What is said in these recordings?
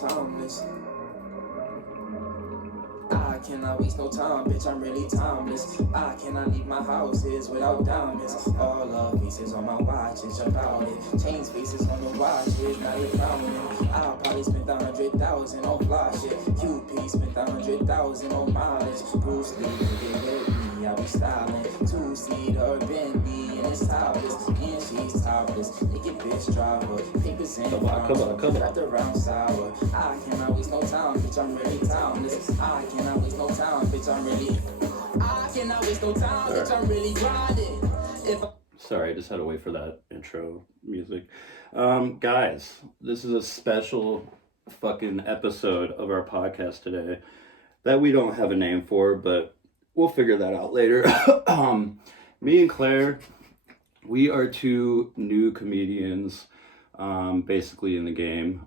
timeless. I cannot waste no time, bitch, I'm really timeless. I cannot leave my houses without diamonds. All love faces on my watches, about it. Chains faces on the watches, now you're frowning. I'll probably spend 100,000 on fly shit. QP spent 100,000 on mileage. Bruce Lee, get with me, I be styling. 2-seater Bentley, and it's topless. And she's topless. Naked bitch driver, papers in the come on. Wrapped around sour. I cannot waste no time, bitch, I'm really timeless. I cannot waste no time, bitch, I cannot waste no time, bitch, I'm really grinding. Sorry, I just had to wait for that intro music. Guys, this is a special fucking episode of our podcast today that we don't have a name for, but we'll figure that out later. Me and Claire, we are two new comedians, basically in the game.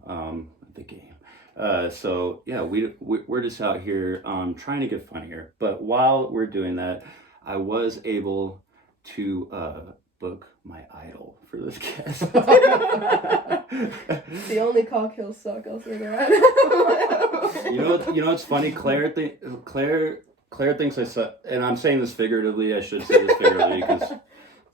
So yeah, we're just out here trying to get funnier. But while we're doing that, I was able to book my idol for this guest. The only cocktails suck, I'll say that. You know what's funny? Claire thinks I suck, and I'm saying this figuratively. I should say this figuratively because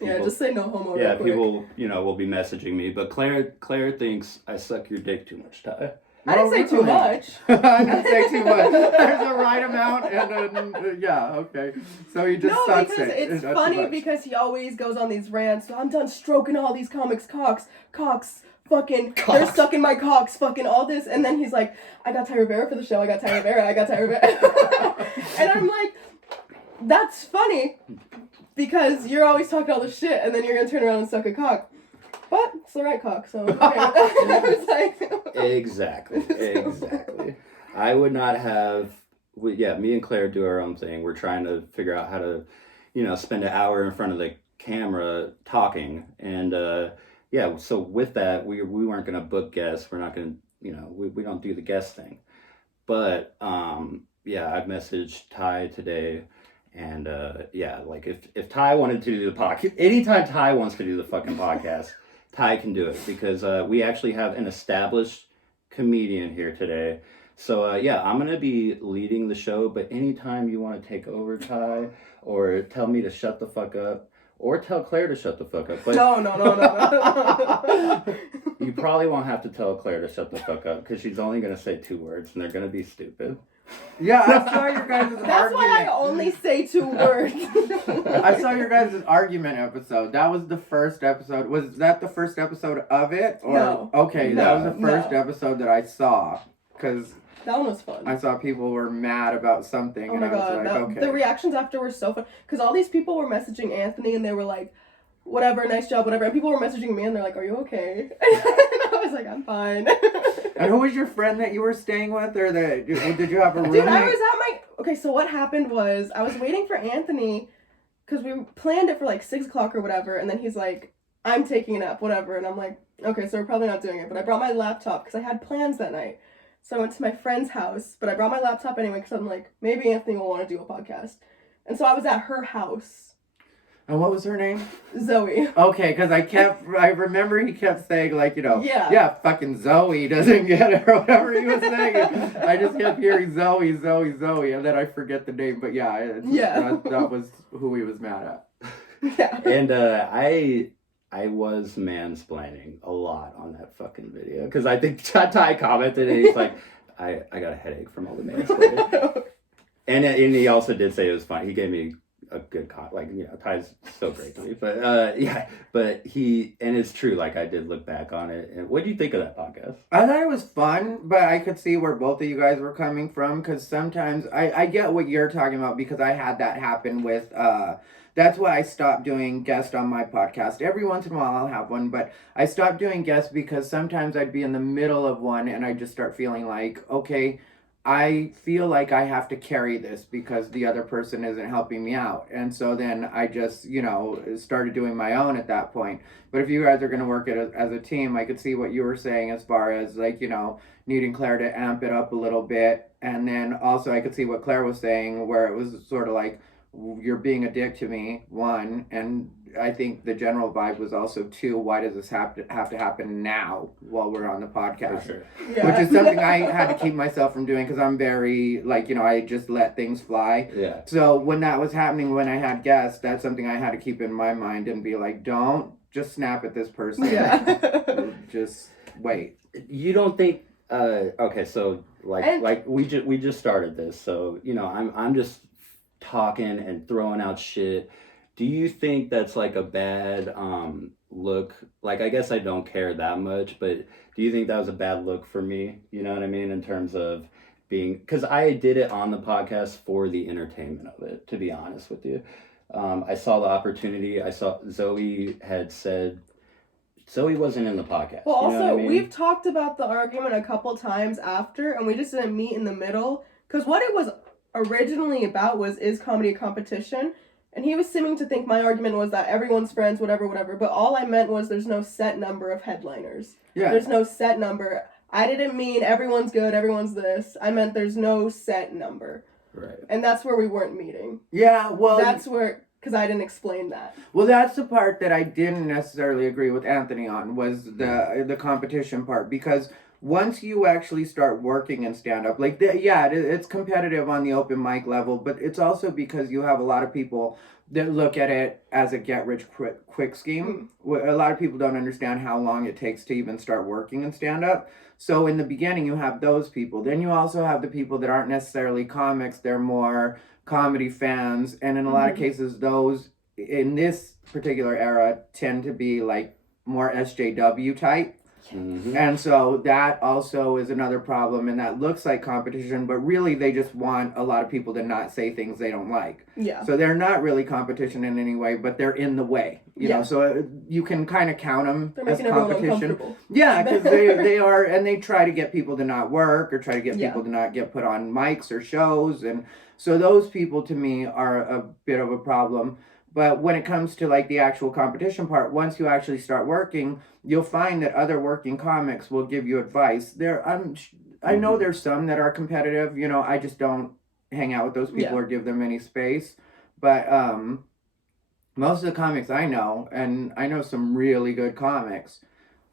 yeah, just say no homo. Yeah, people will be messaging me, but Claire thinks I suck your dick too much, Ty. I didn't say too much. I didn't say too much. There's a right amount, and then, yeah, okay. So he just sucks it. No, because it's funny because he always goes on these rants. I'm done stroking all these comics' cocks, fucking, they're sucking my cocks, fucking all this. And then he's like, I got Ty Rivera for the show, I got Ty Rivera. And I'm like, that's funny because you're always talking all this shit and then you're going to turn around and suck a cock. But it's the right cock, so okay. I was like, Exactly. I would not have. Me and Claire do our own thing. We're trying to figure out how to, spend an hour in front of the camera talking, and So with that, we weren't gonna book guests. We're not gonna, we don't do the guest thing. But I messaged Ty today. And if Ty wanted to do the podcast, anytime Ty wants to do the fucking podcast, Ty can do it because we actually have an established comedian here today. So I'm gonna be leading the show. But anytime you want to take over, Ty, or tell me to shut the fuck up, or tell Claire to shut the fuck up. But no. You probably won't have to tell Claire to shut the fuck up because she's only gonna say 2 words and they're gonna be stupid. Yeah, I saw your guys' argument. That's why I only say 2 words. I saw your guys' argument episode. That was the first episode. Was that the first episode of it? Or? No. Okay, that was the first episode that I saw. Because that one was fun. I saw people were mad about something. Oh my god, okay. The reactions after were so fun. Because all these people were messaging Anthony and they were like, whatever, nice job, whatever. And people were messaging me and they're like, are you okay? And I was like, I'm fine. And who was your friend that you were staying with? Or did you have a roommate? Dude, I was at okay, so what happened was I was waiting for Anthony because we planned it for like 6 o'clock or whatever. And then he's like, I'm taking a nap, whatever. And I'm like, okay, so we're probably not doing it. But I brought my laptop because I had plans that night. So I went to my friend's house, but I brought my laptop anyway because I'm like, maybe Anthony will want to do a podcast. And so I was at her house. And what was her name? Zoe. Okay, because I remember he kept saying, like, yeah, fucking Zoe doesn't get it, or whatever he was saying. I just kept hearing Zoe, and then I forget the name, but that was who he was mad at. Yeah. And I was mansplaining a lot on that fucking video, because I think Ty commented, and he's like, I got a headache from all the mansplaining. And he also did say it was fun. He gave me a good Ty's so great to me, but and it's true, like I did look back on it. And what do you think of that podcast? I thought it was fun, but I could see where both of you guys were coming from, because sometimes I get what you're talking about, because I had that happen with that's why I stopped doing guests on my podcast. Every once in a while I'll have one, but I stopped doing guests because sometimes I'd be in the middle of one and I'd just start feeling like, okay, I feel like I have to carry this because the other person isn't helping me out. And so then I just, started doing my own at that point. But if you guys are going to work it as a team, I could see what you were saying as far as like, needing Claire to amp it up a little bit. And then also I could see what Claire was saying, where it was sort of like, you're being a dick to me, one, and I think the general vibe was also too, why does this have to happen now while we're on the podcast? For sure. Yeah. Which is something I had to keep myself from doing because I'm very, like, I just let things fly. Yeah. So when that was happening, when I had guests, that's something I had to keep in my mind and be like, don't just snap at this person. Yeah. Just wait. You don't think okay, so And- like we just started this, so I'm just talking and throwing out shit. Do you think that's like a bad look? Like, I guess I don't care that much, but do you think that was a bad look for me? You know what I mean? In terms of being, because I did it on the podcast for the entertainment of it, to be honest with you. I saw the opportunity. I saw Zoe had said, Zoe wasn't in the podcast. Well, you know also, what I mean? we've talked about the argument a couple times after, and we just didn't meet in the middle. Because what it was originally about was, is comedy a competition? And he was seeming to think my argument was that everyone's friends, whatever. But all I meant was there's no set number of headliners. Yeah. There's no set number. I didn't mean everyone's good, everyone's this. I meant there's no set number. Right. And that's where we weren't meeting. Yeah, well, That's where, because I didn't explain that. well, that's the part that I didn't necessarily agree with Anthony on, was the competition part, because once you actually start working in stand-up, like, it's competitive on the open mic level, but it's also because you have a lot of people that look at it as a get-rich-quick scheme. A lot of people don't understand how long it takes to even start working in stand-up. So in the beginning, you have those people. Then you also have the people that aren't necessarily comics. They're more comedy fans. And in a lot of cases, those in this particular era tend to be like more SJW type. Mm-hmm. And so that also is another problem, and that looks like competition, but really they just want a lot of people to not say things they don't like. Yeah. So they're not really competition in any way, but they're in the way, you know, so you can kind of count them They're as making everyone competition. uncomfortable. Yeah, because they are, and they try to get people to not work or try to get Yeah. people to not get put on mics or shows. And so those people to me are a bit of a problem. But when it comes to like the actual competition part, once you actually start working, you'll find that other working comics will give you advice. I know there's some that are competitive, I just don't hang out with those people or give them any space. But most of the comics I know, and I know some really good comics,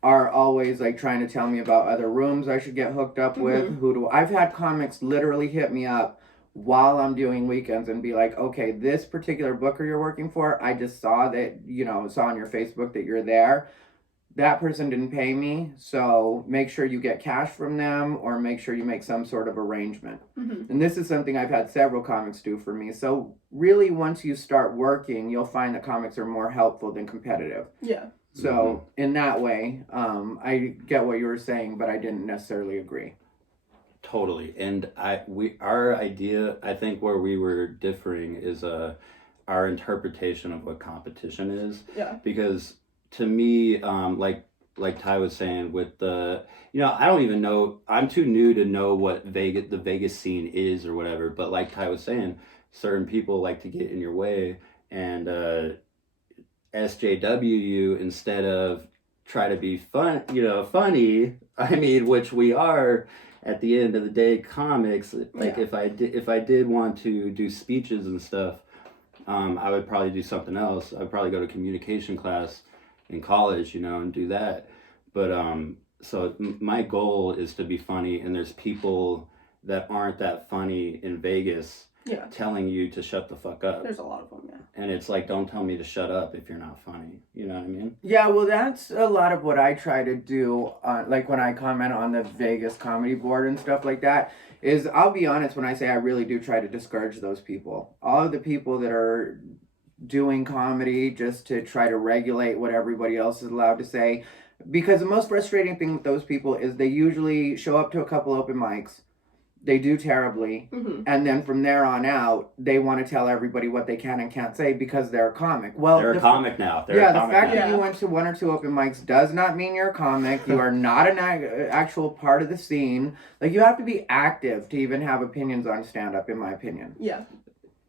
are always like trying to tell me about other rooms I should get hooked up with. I've had comics literally hit me up while I'm doing weekends and be like, okay, this particular booker you're working for, I just saw that, saw on your Facebook that you're there. That person didn't pay me, so make sure you get cash from them or make sure you make some sort of arrangement. And this is something I've had several comics do for me. So really, once you start working, you'll find that comics are more helpful than competitive. Yeah. So in that way, I get what you were saying, but I didn't necessarily agree. Totally. And our idea, I think where we were differing is our interpretation of what competition is. Yeah. Because to me, like Ty was saying with the, I don't even know, I'm too new to know what the Vegas scene is or whatever, but like Ty was saying, certain people like to get in your way and SJW you instead of try to be funny, which we are. At the end of the day, comics, like if I did want to do speeches and stuff, I would probably do something else. I'd probably go to communication class in college, and do that. But so my goal is to be funny, and there's people that aren't that funny in Vegas telling you to shut the fuck up. There's a lot of them, yeah. And it's like, don't tell me to shut up if you're not funny. You know what I mean? Yeah, well, that's a lot of what I try to do, like when I comment on the Vegas comedy board and stuff like that, is I'll be honest when I say I really do try to discourage those people. All of the people that are doing comedy just to try to regulate what everybody else is allowed to say. Because the most frustrating thing with those people is they usually show up to a couple open mics. They do terribly, and then from there on out, they want to tell everybody what they can and can't say because they're a comic. Well, they're a comic now. The fact that you went to one or two open mics does not mean you're a comic. You are not an actual part of the scene. Like, you have to be active to even have opinions on stand-up, in my opinion. Yeah.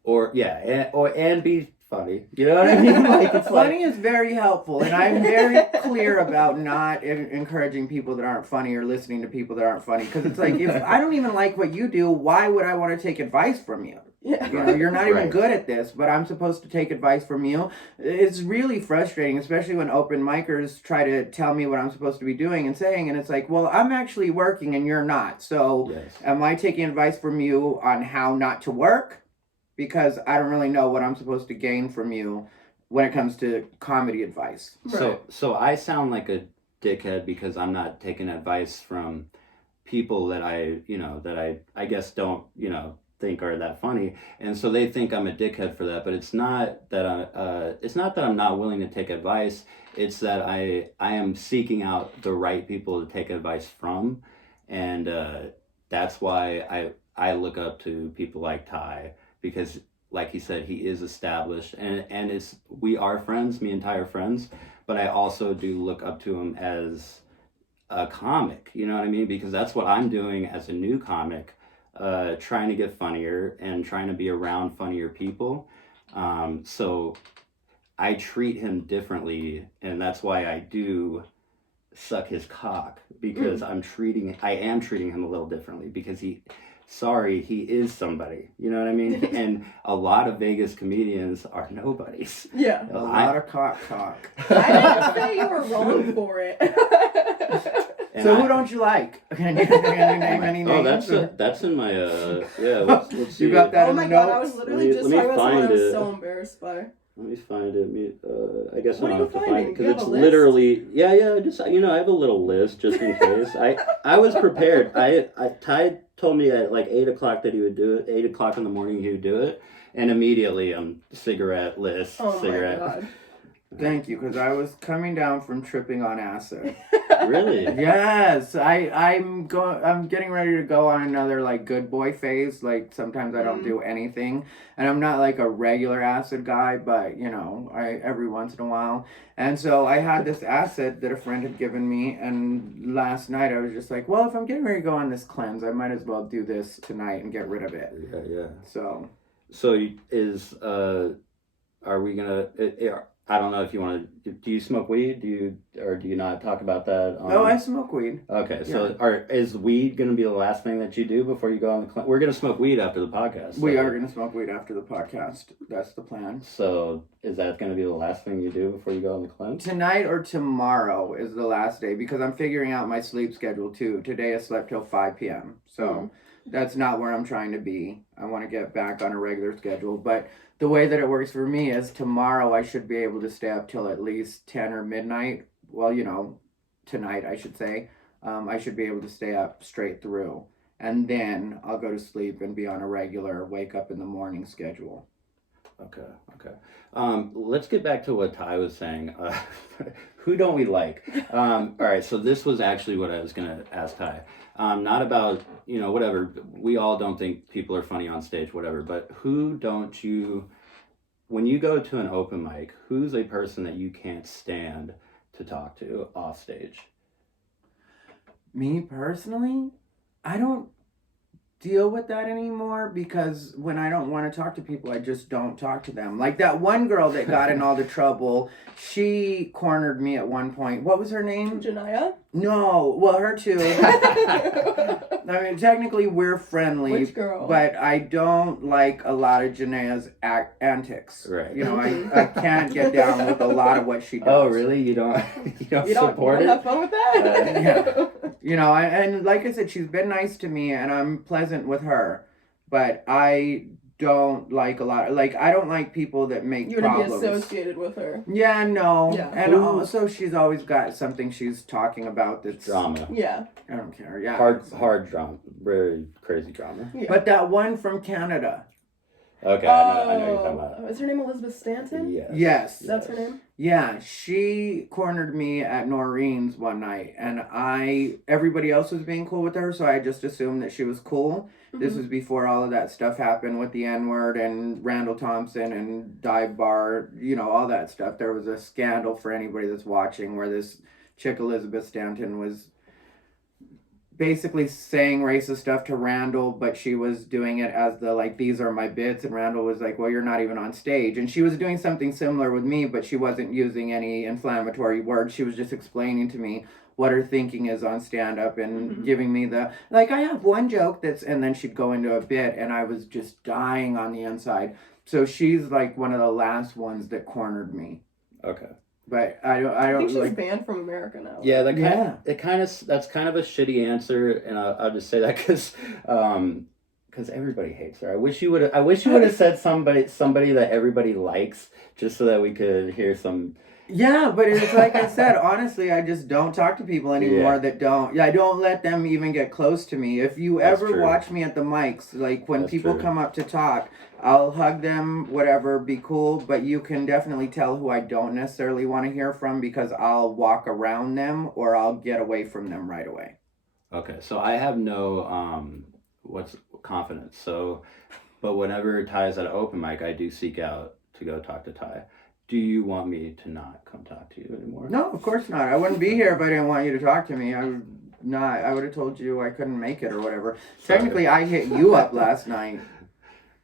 And be funny. You know what I mean? Like, it's funny is very helpful, and I'm very clear about not encouraging people that aren't funny or listening to people that aren't funny. Because it's like, if I don't even like what you do, why would I want to take advice from you? Yeah. You know, you're not even Right. good at this, but I'm supposed to take advice from you. It's really frustrating, especially when open micers try to tell me what I'm supposed to be doing and saying, and it's like, well, I'm actually working and you're not. So Yes. am I taking advice from you on how not to work? Because I don't really know what I'm supposed to gain from you when it comes to comedy advice. Right. So I sound like a dickhead because I'm not taking advice from people that I guess don't, think are that funny. And so they think I'm a dickhead for that, but it's not that I'm not willing to take advice. It's that I am seeking out the right people to take advice from. And that's why I look up to people like Ty, because like he said, he is established, and we are friends, me and Ty are friends, but I also do look up to him as a comic, you know what I mean? Because that's what I'm doing as a new comic, trying to get funnier and trying to be around funnier people. So I treat him differently, and that's why I do suck his cock, because I am treating him a little differently, because he is somebody, you know what I mean? And a lot of Vegas comedians are nobodies. Yeah. A lot of cock. I didn't say you were wrong for it. So who don't you like? Can you name any names? That's in my let's see. You got that Oh in my the god, I notes? was literally just Let me talking about someone I find was it. so embarrassed by. Let me find it. I guess What I are don't you have to find it finding? because You have it's a list? literally just I have a little list just in case. I was prepared. Ty told me at like 8:00 that he would do it. 8:00 in the morning he would do it, and immediately cigarette list, Oh cigarette. my god. Thank you, because I was coming down from tripping on acid. Really? Yes, I'm getting ready to go on another like good boy phase. Like sometimes I don't do anything, and I'm not like a regular acid guy, but I every once in a while. And so I had this acid that a friend had given me, and last night I was just like, well, if I'm getting ready to go on this cleanse, I might as well do this tonight and get rid of it. Yeah. So Are we gonna? I don't know if you want to. Do you smoke weed? Do you not talk about that? no, I smoke weed. Okay, so is weed going to be the last thing that you do before you go on the We're going to smoke weed after the podcast. We are going to smoke weed after the podcast. That's the plan. So is that going to be the last thing you do before you go on the cleanse? Tonight or tomorrow is the last day, because I'm figuring out my sleep schedule too. Today I slept till 5 p.m. So that's not where I'm trying to be. I want to get back on a regular schedule. But the way that it works for me is tomorrow I should be able to stay up till at least 10 or midnight. Well, tonight I should say. I should be able to stay up straight through. And then I'll go to sleep and be on a regular wake up in the morning schedule. Okay. Let's get back to what Ty was saying. Who don't we like? All right, so this was actually what I was going to ask Ty. Not about, whatever. We all don't think people are funny on stage, whatever. But who don't you, when you go to an open mic, who's a person that you can't stand to talk to off stage? Me personally, I don't deal with that anymore, because when I don't want to talk to people, I just don't talk to them. Like that one girl that got in all the trouble, she cornered me at one point. What was her name? Janaya? No, well, her too. I mean, technically we're friendly. Which girl? But I don't like a lot of Janaya's antics. Right. I can't get down with a lot of what she does. Oh, really? You don't support it? Have fun with that? Yeah. And like I said, she's been nice to me and I'm pleasant with her. But I don't like a lot. I don't like people that make You problems. want to be associated with her. Yeah, no. Yeah. And also she's always got something she's talking about that's... Drama. Yeah. I don't care, yeah. Hard drama. Very crazy drama. Yeah. But that one from Canada. Okay, I know what you're talking about. Is her name Elizabeth Stanton? Yes. That's her name? Yeah, she cornered me at Noreen's one night, and everybody else was being cool with her, so I just assumed that she was cool. This was before all of that stuff happened with the N-word and Randall Thompson and Dive Bar, all that stuff. There was a scandal for anybody that's watching where this chick Elizabeth Stanton was basically saying racist stuff to Randall, but she was doing it as these are my bits, and Randall was like, well, you're not even on stage. And she was doing something similar with me, but she wasn't using any inflammatory words. She was just explaining to me what her thinking is on stand-up and giving me the, like, I have one joke and then she'd go into a bit and I was just dying on the inside. So she's like one of the last ones that cornered me. Okay. But I think she's like, banned from America now. Yeah, that's kind of a shitty answer, and I'll just say that because everybody hates her. I wish you would have said somebody that everybody likes, just so that we could hear some. Yeah, but it's like I said, honestly, I just don't talk to people anymore that don't. Yeah, I don't let them even get close to me. If you ever watch me at the mics, like when people come up to talk, I'll hug them, whatever, be cool, but you can definitely tell who I don't necessarily want to hear from because I'll walk around them or I'll get away from them right away. Okay, so I have no confidence. So, but whenever Ty's at an open mic, I do seek out to go talk to Ty. Do you want me to not come talk to you anymore? No, of course not. I wouldn't be here if I didn't want you to talk to me. I would have told you I couldn't make it or whatever. Sorry. Technically, I hit you up last night.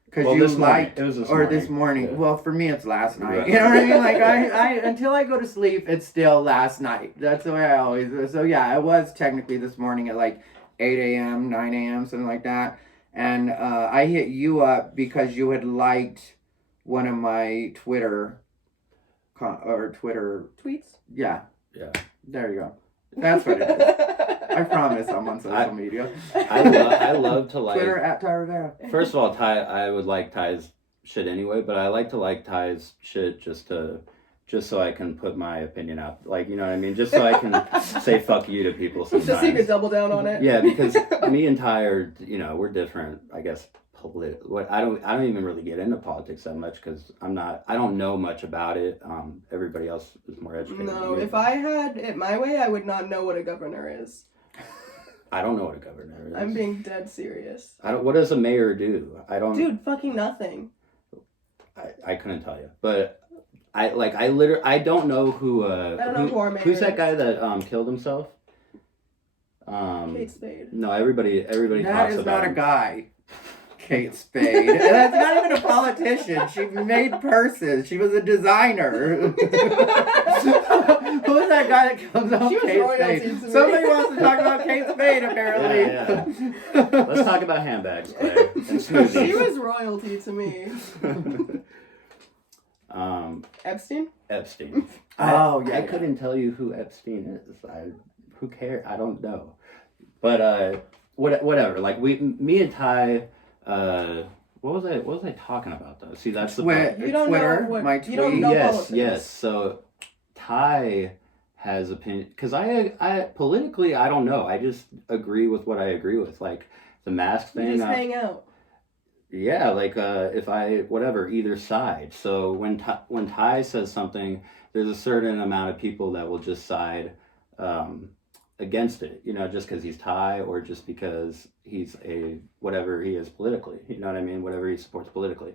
Because you liked, this morning. Yeah. Well, for me, it's last night. Right. You know what I mean? Like, I until I go to sleep, it's still last night. That's the way I always. So yeah, it was technically this morning at like 8 a.m., 9 a.m., something like that. And I hit you up because you had liked one of my Twitter tweets. Yeah. Yeah. There you go. That's what it is. I promise I'm on social media. I love to like Twitter at Ty Rivera. First of all, Ty, I would like Ty's shit anyway, but I like to like Ty's shit just so I can put my opinion out. Like, you know what I mean? Just so I can say fuck you to people sometimes. Just so you could double down on it. Yeah, because me and Ty are, we're different, I guess. I don't even really get into politics that much because I don't know much about it. Everybody else is more educated. No, if I had it my way, I would not know what a governor is. I don't know what a governor is. I'm being dead serious. What does a mayor do? Dude, fucking nothing. I couldn't tell you, but I don't know who. I don't know who our mayor Who's is. that guy that killed himself? Kate Spade. No, everybody talks about him. That is not a guy. Kate Spade. That's not even a politician. She made purses. She was a designer. Who was that guy that comes on Kate Spade? Somebody wants to talk about Kate Spade, apparently. Yeah. Let's talk about handbags, Claire. And smoothies. She was royalty to me. Epstein? Epstein. Oh, yeah. I couldn't tell you who Epstein is. Who cares? I don't know. But whatever. Like me and Ty. What was I talking about though? See, that's Twitter. My tweet. You don't know politics. Yes. So Ty has opinion because I politically I don't know. I just agree with what I agree with. Like the mask thing. You just hang out. Yeah, like if either side. So when Ty says something, there's a certain amount of people that will just side against it, just because he's Thai or just because he's whatever he is politically, you know what I mean? Whatever he supports politically.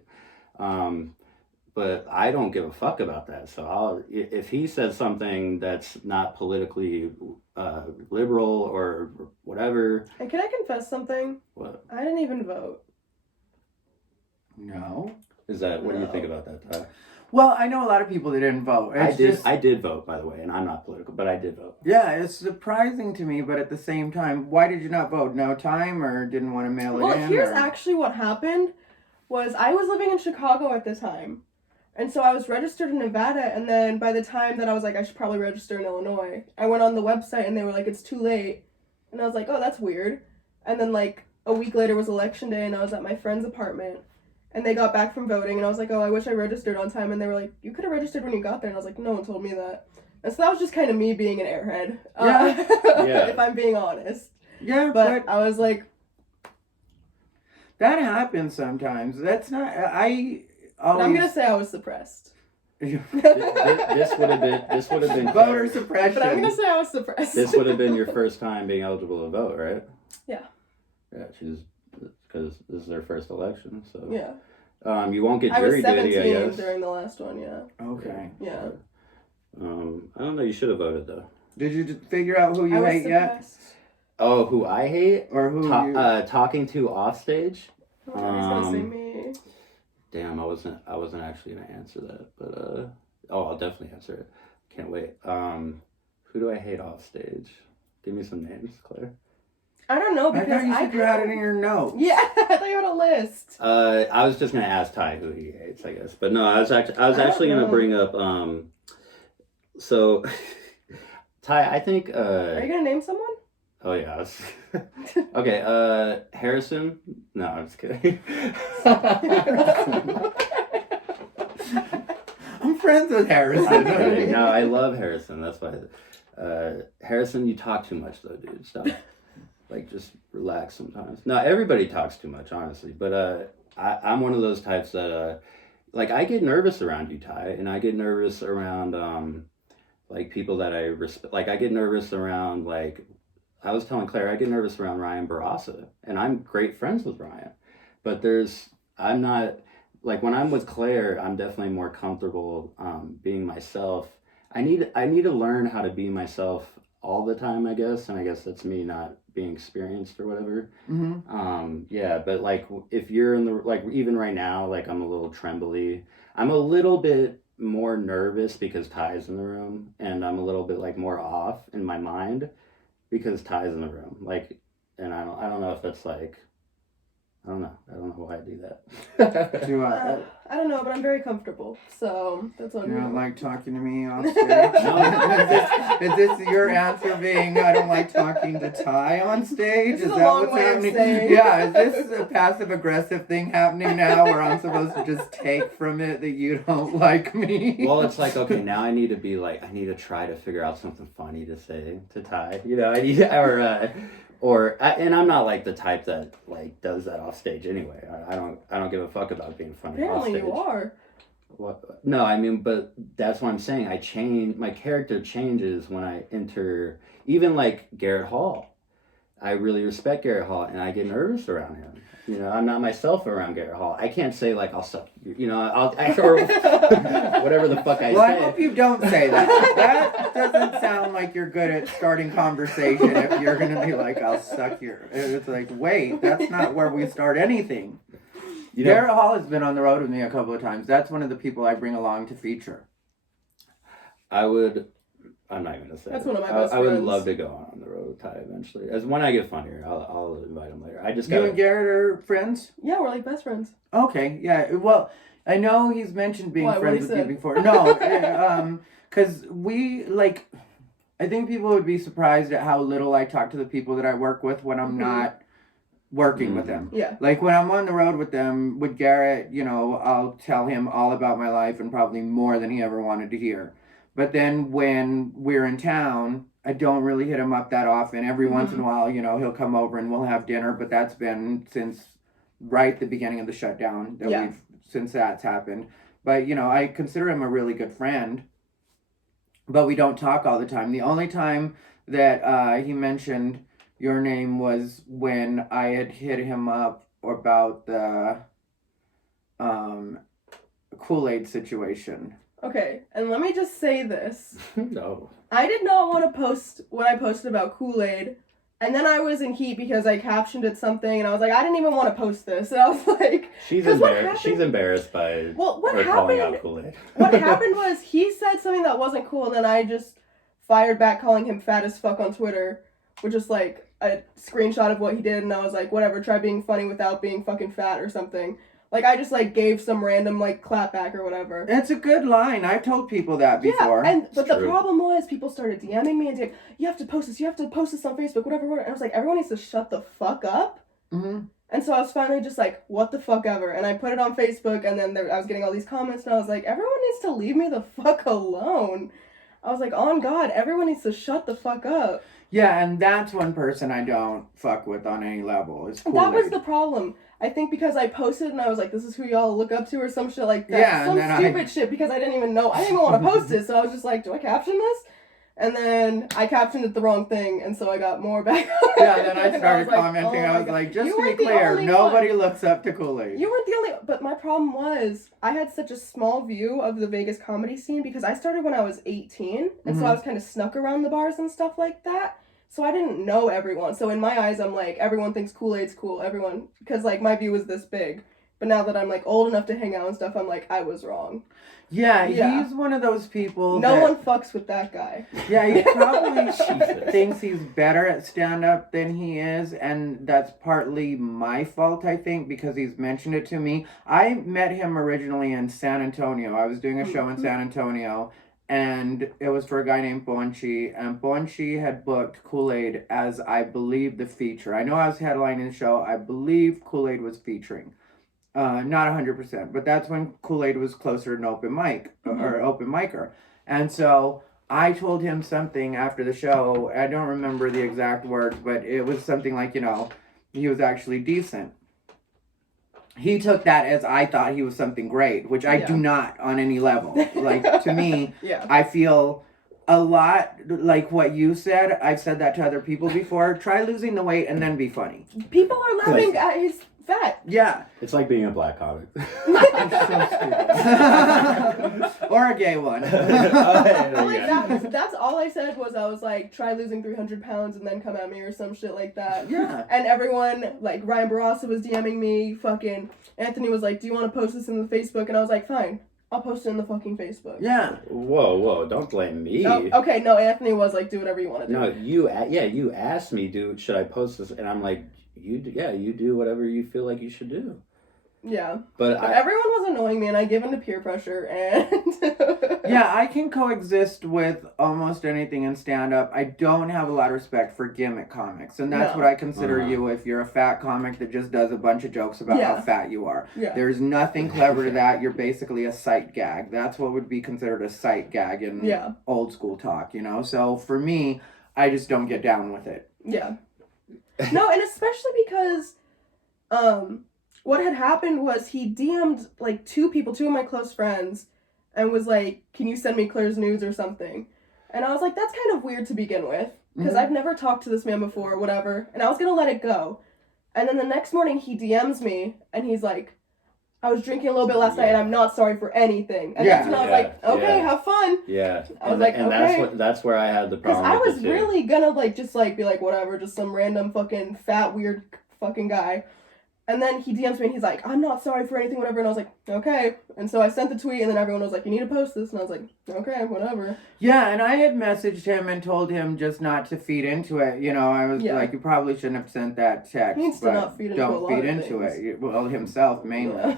But I don't give a fuck about that. So if he says something that's not politically liberal or whatever. And can I confess something? What? I didn't even vote. No. What do you think about that, Ty? Well, I know a lot of people that didn't vote. I did vote, by the way, and I'm not political, but I did vote. Yeah, it's surprising to me, but at the same time, why did you not vote? No time or didn't want to mail it in? Well, here's actually what happened was I was living in Chicago at the time. And so I was registered in Nevada, and then by the time that I was like, I should probably register in Illinois, I went on the website and they were like, it's too late. And I was like, oh, that's weird. And then like a week later was election day and I was at my friend's apartment. And they got back from voting, and I was like, oh, I wish I registered on time. And they were like, you could have registered when you got there. And I was like, no one told me that. And so that was just kind of me being an airhead. Yeah. If I'm being honest. Yeah, but I was like... That happens sometimes. That's not... I'm going to say I was suppressed. This would have been... Voter suppression. But I'm going to say I was suppressed. This would have been your first time being eligible to vote, right? Yeah. Yeah, because this is their first election, so... Yeah. You won't get jury duty, I guess. I was 17 during the last one, yeah. Okay. Yeah. I don't know, you should have voted, though. Did you figure out who you hate yet? Oh, who I hate? Or who talking to off stage? He's gonna say me. Damn, I wasn't actually gonna answer that, but I'll definitely answer it. Can't wait. Who do I hate off stage? Give me some names, Claire. I don't know, I because thought you said you had it in your notes. Yeah, I thought you had a list. I was just gonna ask Ty who he hates, I guess, but no, I was actually gonna bring up so Ty, I think Are you gonna name someone? oh yeah, okay, Harrison. No, I'm just kidding. I'm friends with Harrison. I'm kidding. No, I love Harrison. That's why. Harrison, you talk too much though, dude. Stop. Like, just relax sometimes. No, everybody talks too much, honestly. But I'm one of those types that, like, I get nervous around you, Ty, and I get nervous around, like, people that I respect. Like, I get nervous around, like, I was telling Claire, I get nervous around Ryan Barassa, and I'm great friends with Ryan. But I'm not, like, when I'm with Claire, I'm definitely more comfortable being myself. I need to learn how to be myself all the time, I guess, and I guess that's me not being experienced or whatever. Yeah, but like if you're in the, like, even right now, like, I'm a little trembly. I'm a little bit more nervous because Ty's in the room, and I'm a little bit like more off in my mind because Ty's in the room. Like, and I don't know if that's like, I don't know why I do that. I don't know, but I'm very comfortable, so that's what I'm You doing. don't like talking to me on stage? Is this your answer being, I don't like talking to Ty on stage? This is a that long what's way of happening? saying. Yeah, is this a passive-aggressive thing happening now where I'm supposed to just take from it that you don't like me? Well, it's like, okay, now I need to try to figure out something funny to say to Ty. You know, and I'm not like the type that like does that off stage anyway. I don't give a fuck about being funny off Apparently stage. you are. What? No, I mean, but that's what I'm saying. My character changes when I enter, even like Garrett Hall. I really respect Garrett Hall, and I get nervous around him. You know, I'm not myself around Garrett Hall. I can't say like I'll suck. You know, or whatever the fuck I say. Well, I hope you don't say that. That doesn't sound like you're good at starting conversation. If you're gonna be like, I'll suck your. It's like, wait, that's not where we start anything. You know, Garrett Hall has been on the road with me a couple of times. That's one of the people I bring along to feature. I'm not even gonna say. That's one of my best I would friends. love to go on the road with Ty eventually. As when I get funnier, I'll invite him later. You and Garrett are friends? Yeah, we're like best friends. Okay, yeah. Well, I know he's mentioned being Why, friends with you before. No, because we like. I think people would be surprised at how little I talk to the people that I work with when I'm not working with them. Yeah. Like when I'm on the road with them, with Garrett, you know, I'll tell him all about my life and probably more than he ever wanted to hear. But then when we're in town, I don't really hit him up that often. Every once in a while, you know, he'll come over and we'll have dinner, but that's been since right the beginning of the shutdown that since that's happened. But, you know, I consider him a really good friend, but we don't talk all the time. The only time that he mentioned your name was when I had hit him up about the Kool-Aid situation. Okay, and let me just say this. No. I did not want to post what I posted about Kool-Aid, and then I was in heat because I captioned it something, and I was like, I didn't even want to post this. And I was like... She's embarrassed by her calling out Kool-Aid. What happened was he said something that wasn't cool, and then I just fired back calling him fat as fuck on Twitter, which is like a screenshot of what he did, and I was like, whatever, try being funny without being fucking fat or something. Like, I just, like, gave some random, like, clap back or whatever. It's a good line. I've told people that before. Yeah, but the problem was people started DMing me and saying, you have to post this on Facebook, whatever. And I was like, everyone needs to shut the fuck up. Mm-hmm. And so I was finally just like, what the fuck ever. And I put it on Facebook, and then I was getting all these comments, and I was like, everyone needs to leave me the fuck alone. I was like, on God, everyone needs to shut the fuck up. Yeah, and that's one person I don't fuck with on any level. It's Kool-Aid. That was the problem. I think because I posted and I was like, this is who y'all look up to or some shit like that. Yeah, some stupid shit because I didn't even want to post it. So I was just like, do I caption this? And then I captioned it the wrong thing, and so I got more back. Yeah, then I started commenting. Like, I was like, just to be clear, nobody looks up to Kool-Aid. You weren't the only, but my problem was I had such a small view of the Vegas comedy scene because I started when I was 18, and so I was kind of snuck around the bars and stuff like that. So I didn't know everyone. So in my eyes, I'm like, everyone thinks Kool-Aid's cool. Everyone, because like my view was this big. But now that I'm like old enough to hang out and stuff, I'm like, I was wrong. Yeah, Yeah. he's one of those people No one fucks with that guy. Yeah, he probably Jesus. thinks he's better at stand-up than he is, and that's partly my fault, I think, because he's mentioned it to me. I met him originally in San Antonio. I was doing a show in San Antonio, and it was for a guy named Bonchi, and Bonchi had booked Kool-Aid as, I believe, the feature. I know I was headlining the show. I believe Kool-Aid was featuring. Not 100%, but that's when Kool-Aid was closer to an open mic, or open micer. And so I told him something after the show. I don't remember the exact words, but it was something like, he was actually decent. He took that as I thought he was something great, which I do not on any level. Like, to me, I feel a lot like what you said. I've said that to other people before. Try losing the weight and then be funny. People are laughing at his fat. Yeah. It's like being a black comic. I'm so stupid. Or a gay one. That's all I said was I was like, try losing 300 pounds and then come at me or some shit like that. Yeah. And everyone, like Ryan Barassa was DMing me, fucking Anthony was like, do you want to post this in the Facebook? And I was like, fine, I'll post it in the fucking Facebook. Yeah. Whoa, don't blame me. Oh, okay, no, Anthony was like, do whatever you want to do. No, you asked me, dude, should I post this? And I'm like, you do whatever you feel like you should do. Yeah. But everyone was annoying me and I gave in to peer pressure and... Yeah, I can coexist with almost anything in stand-up. I don't have a lot of respect for gimmick comics. And that's what I consider you if you're a fat comic that just does a bunch of jokes about how fat you are. Yeah. There's nothing clever to that. You're basically a sight gag. That's what would be considered a sight gag in old school talk, So for me, I just don't get down with it. Yeah. No, and especially because what had happened was he DM'd like two of my close friends and was like, can you send me Claire's nudes or something? And I was like, that's kind of weird to begin with because I've never talked to this man before, whatever. And I was going to let it go. And then the next morning he DMs me and he's like, I was drinking a little bit last night and I'm not sorry for anything. And that's when I was like, okay, have fun. Yeah. I was like, okay. That's where I had the problem. Because I was really gonna be like, whatever, just some random fucking fat, weird fucking guy. And then he DMs me and he's like, I'm not sorry for anything, whatever. And I was like, okay. And so I sent the tweet and then everyone was like, you need to post this. And I was like, okay, whatever. Yeah, and I had messaged him and told him just not to feed into it. I was like, you probably shouldn't have sent that text. He needs to not feed into don't feed into it. Well, himself mainly. Yeah.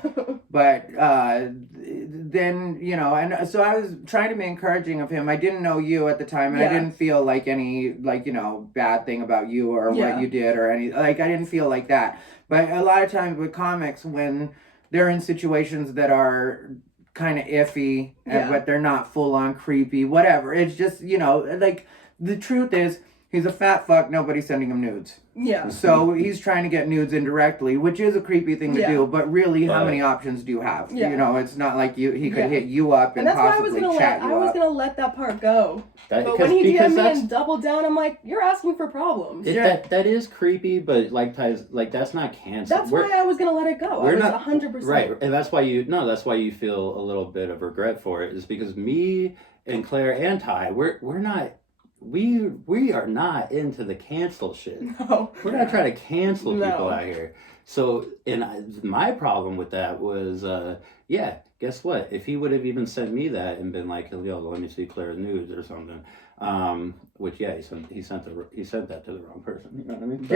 But then, and so I was trying to be encouraging of him. I didn't know you at the time, and I didn't feel like any, bad thing about you or what you did or any, I didn't feel like that. But a lot of times with comics, when they're in situations that are kind of iffy, but they're not full on creepy, whatever. It's just, the truth is, he's a fat fuck, nobody's sending him nudes. Yeah. So he's trying to get nudes indirectly, which is a creepy thing to do, but really, how many options do you have? Yeah. It's not like he could hit you up and possibly chat you up. I was going to let that part go. But when he DM'd me and doubled down, I'm like, you're asking for problems. That is creepy, but that's not canceled. That's why I was going to let it go. I was 100%. Right, and that's why you feel a little bit of regret for it, is because me and Claire and Ty, we're not... We are not into the cancel shit. No. We're not trying to cancel people out here. So, and my problem with that was, guess what? If he would have even sent me that and been like, yo, let me see Claire's nudes or something, which, he sent that to the wrong person. You know what I mean?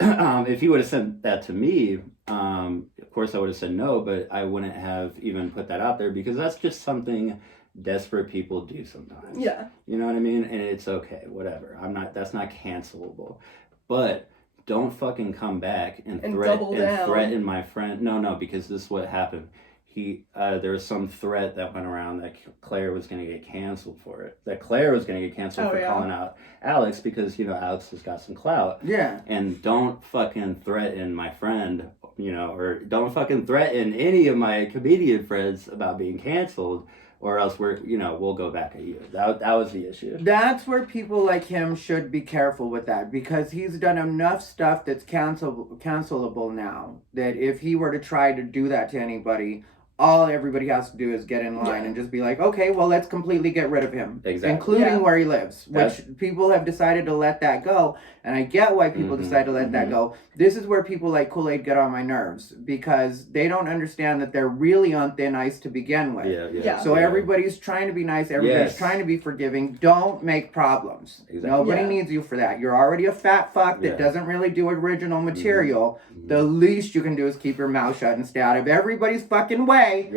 Yeah. If he would have sent that to me, of course I would have said no, but I wouldn't have even put that out there because that's just something desperate people do sometimes. Yeah. You know what I mean? And it's okay, whatever. That's not cancelable. But don't fucking come back and threaten my friend. No, because this is what happened. There was some threat that went around that Claire was going to get canceled for it. That Claire was going to get canceled for calling out Alex because, Alex has got some clout. Yeah. And don't fucking threaten my friend, or don't fucking threaten any of my comedian friends about being canceled. Or else we'll go back at you. That was the issue. That's where people like him should be careful with that because he's done enough stuff that's cancelable now that if he were to try to do that to anybody, all everybody has to do is get in line and just be like, okay, well, let's completely get rid of him. Exactly. Including where he lives, which people have decided to let that go. And I get why people decide to let that go. This is where people like Kool-Aid get on my nerves because they don't understand that they're really on thin ice to begin with. So everybody's trying to be nice. Everybody's trying to be forgiving. Don't make problems. Exactly. Nobody needs you for that. You're already a fat fuck that doesn't really do original material. The least you can do is keep your mouth shut and stay out of everybody's fucking way.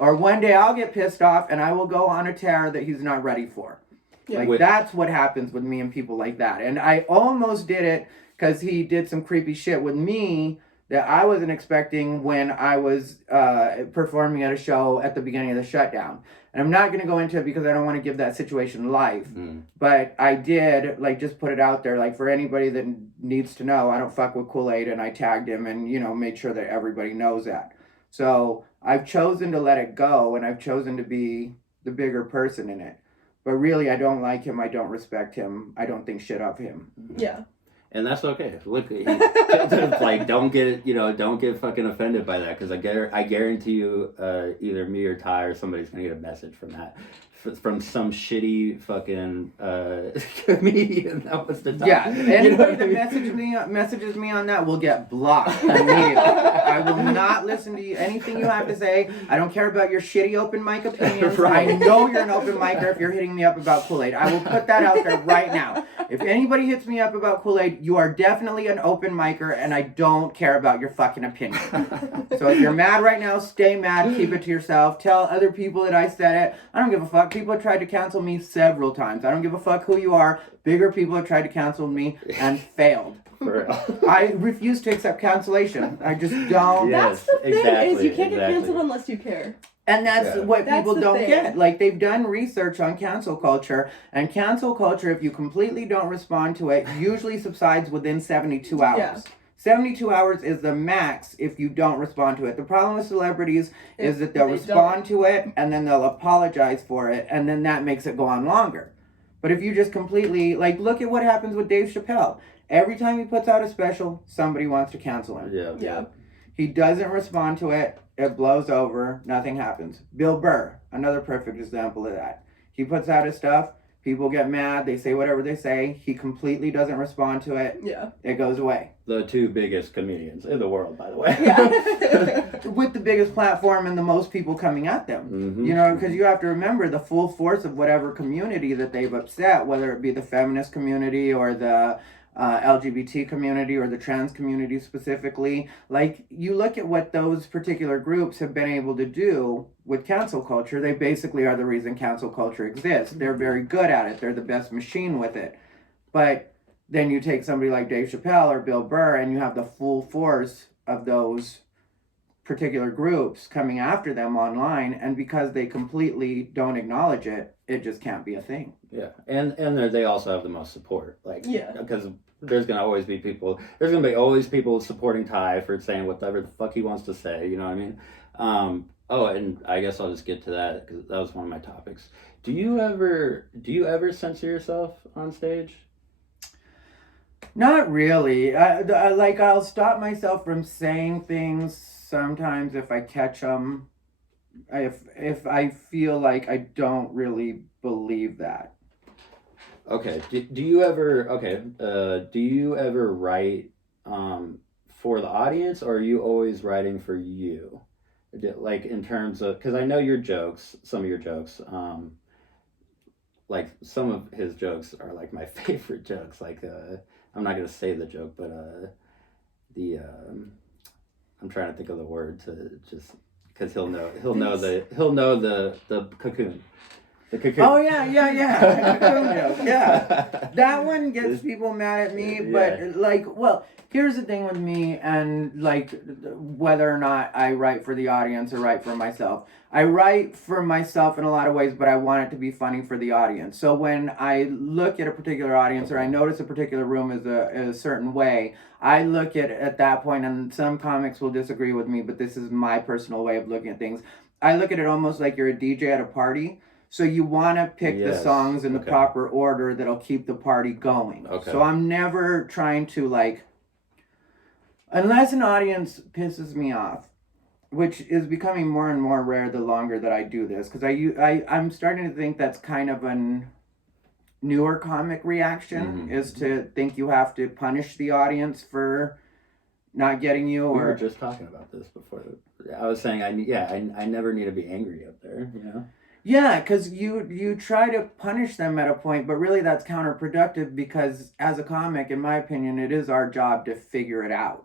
Or one day I'll get pissed off and I will go on a tear that he's not ready for. That's what happens with me and people like that. And I almost did it because he did some creepy shit with me that I wasn't expecting when I was performing at a show at the beginning of the shutdown. And I'm not going to go into it because I don't want to give that situation life. But I did, like, just put it out there. Like, for anybody that needs to know, I don't fuck with Kool-Aid. And I tagged him and, you know, made sure that everybody knows that. So I've chosen to let it go, and I've chosen to be the bigger person in it. But really, I don't like him. I don't respect him. I don't think shit of him. Yeah. And that's okay. Look, like, don't get fucking offended by that, because I guarantee you, either me or Ty or somebody's gonna get a message from that. From some shitty fucking comedian that was the time. Yeah, anybody that messages me on that will get blocked immediately. I will not listen to anything you have to say. I don't care about your shitty open mic opinions. I know you're an open micer if you're hitting me up about Kool-Aid. I will put that out there right now. If anybody hits me up about Kool-Aid, you are definitely an open micer, and I don't care about your fucking opinion. So if you're mad right now, stay mad. Keep it to yourself. Tell other people that I said it. I don't give a fuck. People have tried to cancel me several times. I don't give a fuck who you are. Bigger people have tried to cancel me and failed. For real. I refuse to accept cancellation. I just don't. That's the thing, is you can't get canceled unless you care. And that's what people don't get. Like, they've done research on cancel culture, and cancel culture, if you completely don't respond to it, usually subsides within 72 hours. Yeah. 72 hours is the max if you don't respond to it. The problem with celebrities is that they'll respond to it, and then they'll apologize for it, and then that makes it go on longer. But if you just completely, like, look at what happens with Dave Chappelle. Every time he puts out a special, somebody wants to cancel him. Yeah. He doesn't respond to it. It blows over. Nothing happens. Bill Burr, another perfect example of that. He puts out his stuff. People get mad. They say whatever they say. He completely doesn't respond to it. Yeah. It goes away. The two biggest comedians in the world, by the way. Yeah. With the biggest platform and the most people coming at them. Mm-hmm. You know, because you have to remember the full force of whatever community that they've upset, whether it be the feminist community or the LGBT community or the trans community specifically. Like, you look at what those particular groups have been able to do with cancel culture. They basically are the reason cancel culture exists. They're very good at it. They're the best machine with it. But then you take somebody like Dave Chappelle or Bill Burr, and you have the full force of those particular groups coming after them online, and because they completely don't acknowledge it, it just can't be a thing. Yeah, and they also have the most support. Like, because there's gonna always be people. There's gonna be always people supporting Ty for saying whatever the fuck he wants to say. You know what I mean? Oh, and I guess I'll just get to that because that was one of my topics. Do you ever censor yourself on stage? Not really. I'll stop myself from saying things sometimes if I catch them. If I feel like I don't really believe that. Okay. Do you ever write for the audience, or are you always writing for you? Like, in terms of, because I know your jokes, some of your jokes, like some of his jokes are like my favorite jokes. Like, I'm not gonna say the joke, but I'm trying to think of the word to just, because he'll know the cocoon. The cocoon. Oh yeah. The cocoon joke. Yeah. That one gets people mad at me, but here's the thing with me, and like whether or not I write for the audience or write for myself. I write for myself in a lot of ways, but I want it to be funny for the audience. So when I look at a particular audience or I notice a particular room is a certain way, I look at that point, and some comics will disagree with me, but this is my personal way of looking at things. I look at it almost like you're a DJ at a party. So you want to pick the songs in the proper order that'll keep the party going. Okay. So I'm never trying to, like, unless an audience pisses me off, which is becoming more and more rare the longer that I do this, because I'm starting to think that's kind of an newer comic reaction, is to think you have to punish the audience for not getting you. We were just talking about this before. I was saying, I never need to be angry up there, you know? Yeah, because you try to punish them at a point, but really that's counterproductive, because as a comic, in my opinion, it is our job to figure it out.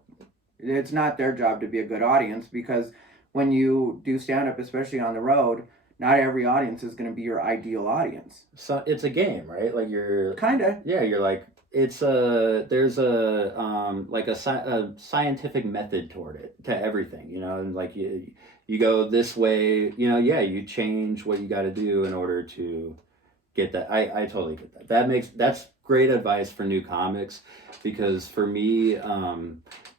It's not their job to be a good audience, because when you do stand-up, especially on the road, not every audience is going to be your ideal audience. So it's a game, right? Like you're... Kinda. Yeah, you're like... there's a scientific method toward it, to everything, you know, and like you go this way, you know, you change what you got to do in order to get that. I totally get that. That's great advice for new comics, because for me,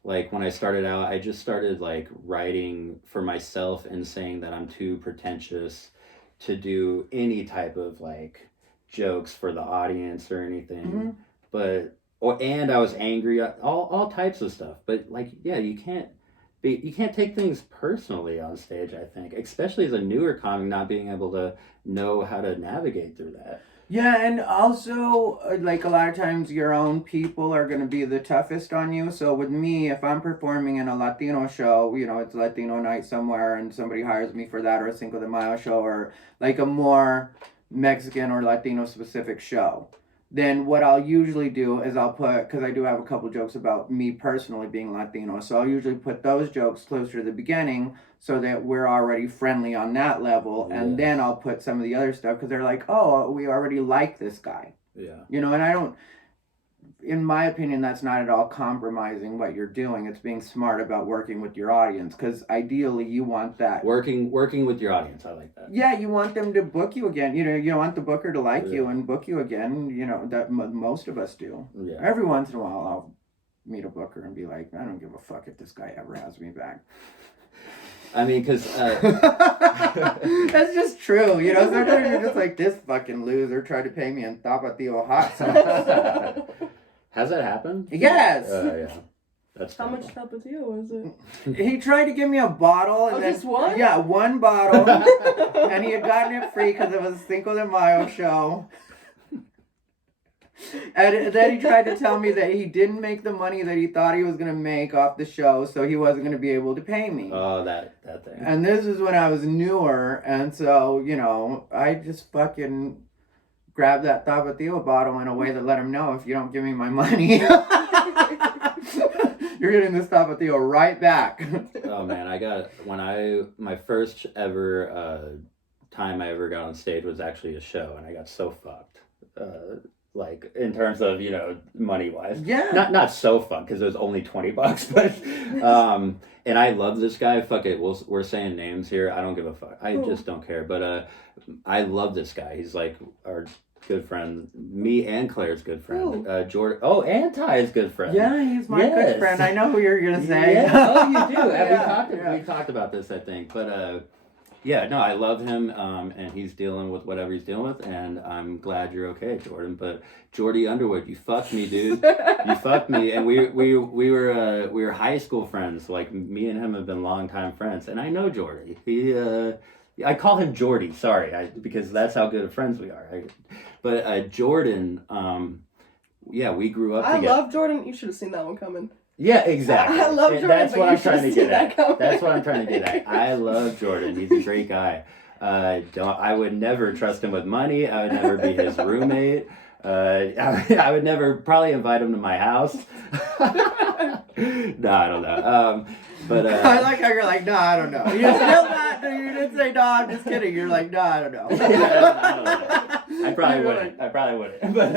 like when I started out, I just started like writing for myself and saying that I'm too pretentious to do any type of like jokes for the audience or anything. And I was angry at all types of stuff. But like, yeah, you can't take things personally on stage, I think, especially as a newer comic, not being able to know how to navigate through that. Yeah, and also, like, a lot of times your own people are going to be the toughest on you. So with me, if I'm performing in a Latino show, you know, it's Latino night somewhere, and somebody hires me for that, or a Cinco de Mayo show, or like a more Mexican or Latino specific show, then what I'll usually do is I'll put, because I do have a couple jokes about me personally being Latino, so I'll usually put those jokes closer to the beginning so that we're already friendly on that level, and then I'll put some of the other stuff, because they're like, oh, we already like this guy. Yeah. You know, and I don't, in my opinion, that's not at all compromising what you're doing. It's being smart about working with your audience, because ideally you want that. Working with your audience, I like that. Yeah, you want them to book you again. You know, you want the booker to like you and book you again. You know, that most of us do. Yeah. Every once in a while, I'll meet a booker and be like, I don't give a fuck if this guy ever has me back. I mean, because... That's just true, you know? Sometimes you're just like, this fucking loser tried to pay me in Tapatio hot sauce. Has that happened? Yes! Yeah. That's How much Tapatio was it? He tried to give me a bottle. And then, just one? Yeah, one bottle. And he had gotten it free because it was a Cinco de Mayo show. And then he tried to tell me that he didn't make the money that he thought he was going to make off the show, so he wasn't going to be able to pay me. Oh, that thing. And this is when I was newer, and so, you know, I just fucking grabbed that Tapatio bottle in a way that let him know, if you don't give me my money, you're getting this Tapatio right back. Oh, man, my first ever time I ever got on stage was actually a show, and I got so fucked. Like in terms of, you know, money wise. Yeah. Not so fun, because it was only $20, but and I love this guy. Fuck it, we're saying names here. I don't give a fuck. I just don't care. But I love this guy. He's like our good friend. Me and Claire's good friend. Jordan. Oh, and Ty's good friend. Yeah, he's my good friend. I know who you're gonna say. Yeah. Oh, you do. Yeah. We talked about this, I think. But yeah, no, I love him, and he's dealing with whatever he's dealing with, and I'm glad you're okay, Jordan. But Jordy Underwood, you fucked me, dude. You fucked me, and we were high school friends. Like, me and him have been longtime friends, and I know Jordy. I call him Jordy. Sorry, because that's how good of friends we are. But Jordan, yeah, we grew up together. I love Jordan. You should have seen that one coming. Yeah, exactly. I love Jordan. That's what I'm trying to get at. That's what I'm trying to get at. I love Jordan. He's a great guy. I would never trust him with money. I would never be his roommate. I would never probably invite him to my house. No, I don't know. But I like how you're like, no, I don't know. You're still not. You didn't say no. I'm just kidding. You're like, no, I don't know. I don't know. I probably wouldn't. But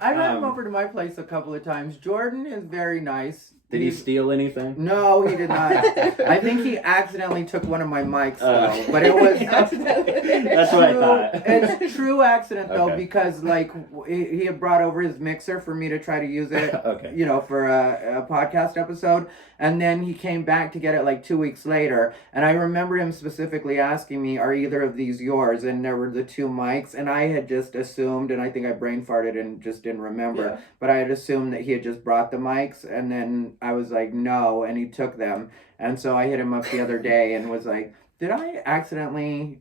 I've had him over to my place a couple of times. Jordan is very nice. Did he steal anything? No, he did not. I think he accidentally took one of my mics, though. But it was That's what I thought. It's true accident, though, because like he had brought over his mixer for me to try to use it, you know, for a podcast episode. And then he came back to get it like 2 weeks later. And I remember him specifically asking me, are either of these yours? And there were the two mics. And I had had just assumed, and I think I brain farted and just didn't remember, Yeah. but I had assumed that he had just brought the mics, and then I was like, no, and he took them. And so I hit him up the other day and was like, did I accidentally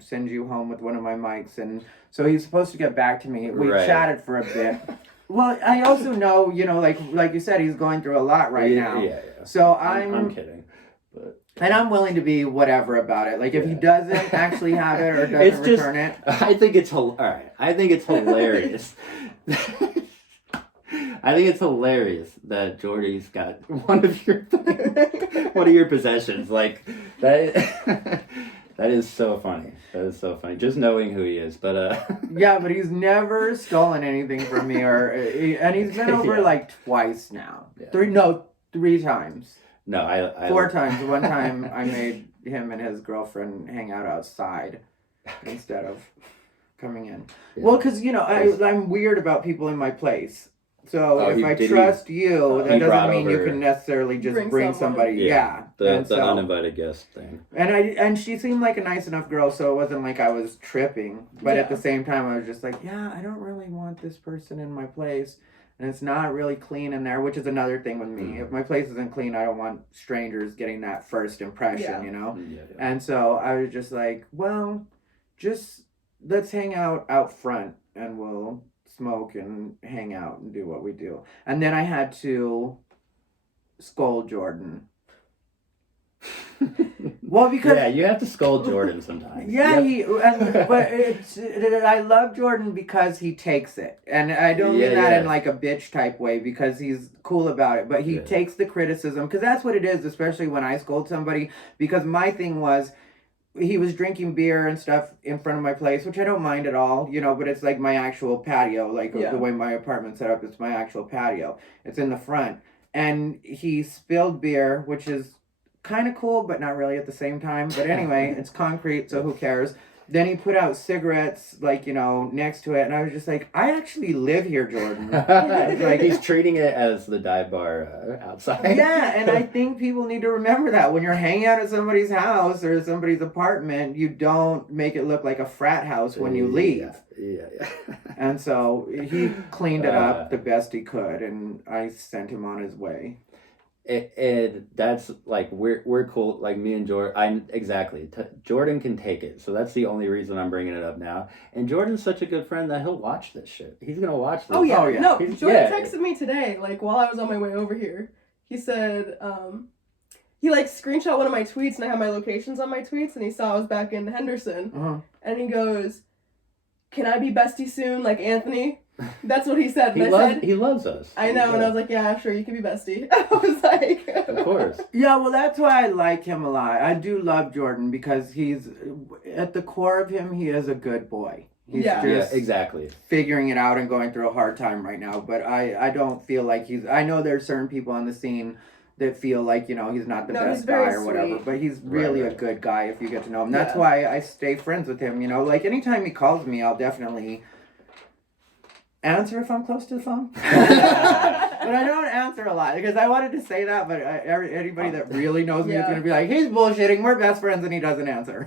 send you home with one of my mics? And so he's supposed to get back to me. We Right. chatted for a bit. Well, I also know, you know, like you said, he's going through a lot right now. Yeah. So I'm kidding. But and I'm willing to be whatever about it. Like if he Yeah. doesn't actually have it or doesn't It's just- return it. I think it's all right. I think it's hilarious. I think it's hilarious that Jordy's got one of your possessions. Like that. That is so funny. That is so funny. Just knowing who he is, but Yeah, but he's never stolen anything from me, and he's been over Yeah. like twice now. Yeah. Three times. No, I 4 times. One time I made him and his girlfriend hang out outside instead of coming in. Yeah. Well, because, you know, I'm weird about people in my place. So if I trust you, that he doesn't brought mean you over- can necessarily just Bring bring someone. somebody. Yeah. The And so- uninvited guest thing. And she seemed like a nice enough girl, so it wasn't like I was tripping. But at Yeah. the same time, I was just like, yeah, I don't really want this person in my place. And it's not really clean in there, which is another thing with me. If my place isn't clean, I don't want strangers getting that first impression, Yeah. you know? Yeah. And so I was just like, well, just let's hang out front and we'll smoke and hang out and do what we do. And then I had to scold Jordan. Well, because Yeah, you have to scold Jordan sometimes. yeah, Yep. but I love Jordan because he takes it, and I don't mean that in like a bitch type way because he's cool about it, but he Yeah. takes the criticism because that's what it is, especially when I scold somebody. Because my thing was, he was drinking beer and stuff in front of my place, which I don't mind at all, you know, but it's like my actual patio, like Yeah. the way my apartment's set up, it's my actual patio. It's in the front, and he spilled beer, which is kind of cool, but not really at the same time. But anyway, it's concrete, so who cares? Then he put out cigarettes, like, you know, next to it, and I was just like, I actually live here, Jordan. Like he's treating it as the dive bar outside. Yeah, and I think people need to remember that when you're hanging out at somebody's house or somebody's apartment, you don't make it look like a frat house when you leave. Yeah. And so he cleaned it up the best he could, and I sent him on his way. And that's like we're cool, like me and Jordan. Jordan can take it, so that's the only reason I'm bringing it up now. And Jordan's such a good friend that he'll watch this shit. He's gonna watch this. Oh yeah, Oh, yeah. no. He's- Jordan yeah. texted me today, like while I was on my way over here. He said, he like screenshot one of my tweets, and I have my locations on my tweets, and he saw I was back in Henderson, Uh-huh. and he goes, "Can I be bestie soon, like Anthony?" That's what he said. And He loves us. I know, and I was like, yeah, sure, you can be bestie. I was like, Of course. Yeah, well, that's why I like him a lot. I do love Jordan because he's, at the core of him, he is a good boy. He's Yeah. Yeah, just exactly. figuring it out and going through a hard time right now. But I don't feel like he's, I know there's certain people on the scene that feel like, you know, he's not the No, he's best guy very or whatever, sweet. but he's really Right. a good guy if you get to know him. That's Yeah. why I stay friends with him, you know, like anytime he calls me, I'll definitely answer if I'm close to the phone. But I don't answer a lot because I wanted to say that, but anybody that really knows me is Yeah. going to be like, he's bullshitting, we're best friends, and he doesn't answer.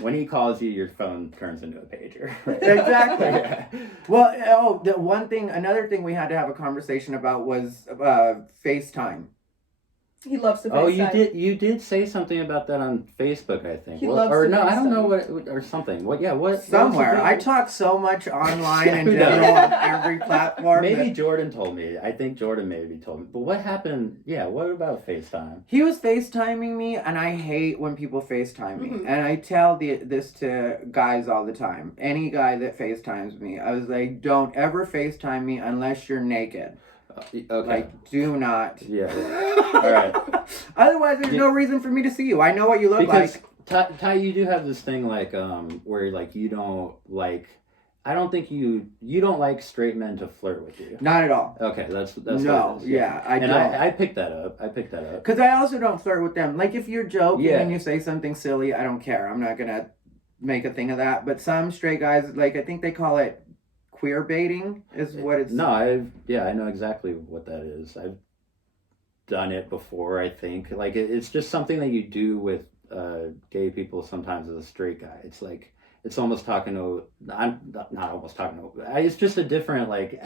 When he calls you, your phone turns into a pager. Exactly. Yeah. Well, another thing we had to have a conversation about was FaceTime. he loves to Oh, FaceTime. you did say something about that on Facebook, I think. He Well, loves or to no, I don't know FaceTime. or something. What? Yeah, what? Somewhere. What I was talk so much online in Who general does? on every platform. Maybe that- Jordan told me. I think Jordan maybe told me. But what happened? Yeah, what about FaceTime? He was FaceTiming me, and I hate when people FaceTime me. Mhm. And I tell this to guys all the time. Any guy that FaceTimes me, I was like, don't ever FaceTime me unless you're naked. Okay. Like, do not. Yeah. All right. Otherwise, there's no reason for me to see you. I know what you look Because like. Ty, you do have this thing like where like you don't like. I don't think you don't like straight men to flirt with you. Not at all. Okay, that's No, what it is, yeah, I and don't. I picked that up. Because I also don't flirt with them. Like, if you're joking Yeah. and you say something silly, I don't care. I'm not going to make a thing of that. But some straight guys, like, I think they call it queer baiting is what it's... No, I know exactly what that is. I've done it before. I think like it's just something that you do with gay people sometimes as a straight guy. It's like it's almost talking to, I'm not almost talking to, it's just a different, like,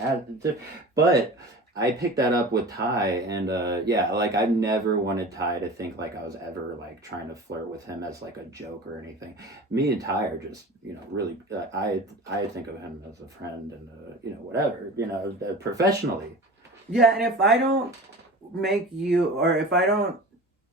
but I picked that up with Ty, and yeah, like I never wanted Ty to think like I was ever like trying to flirt with him as like a joke or anything. Me and Ty are just, really. I think of him as a friend, and whatever, professionally. Yeah, and if I don't make you, or if I don't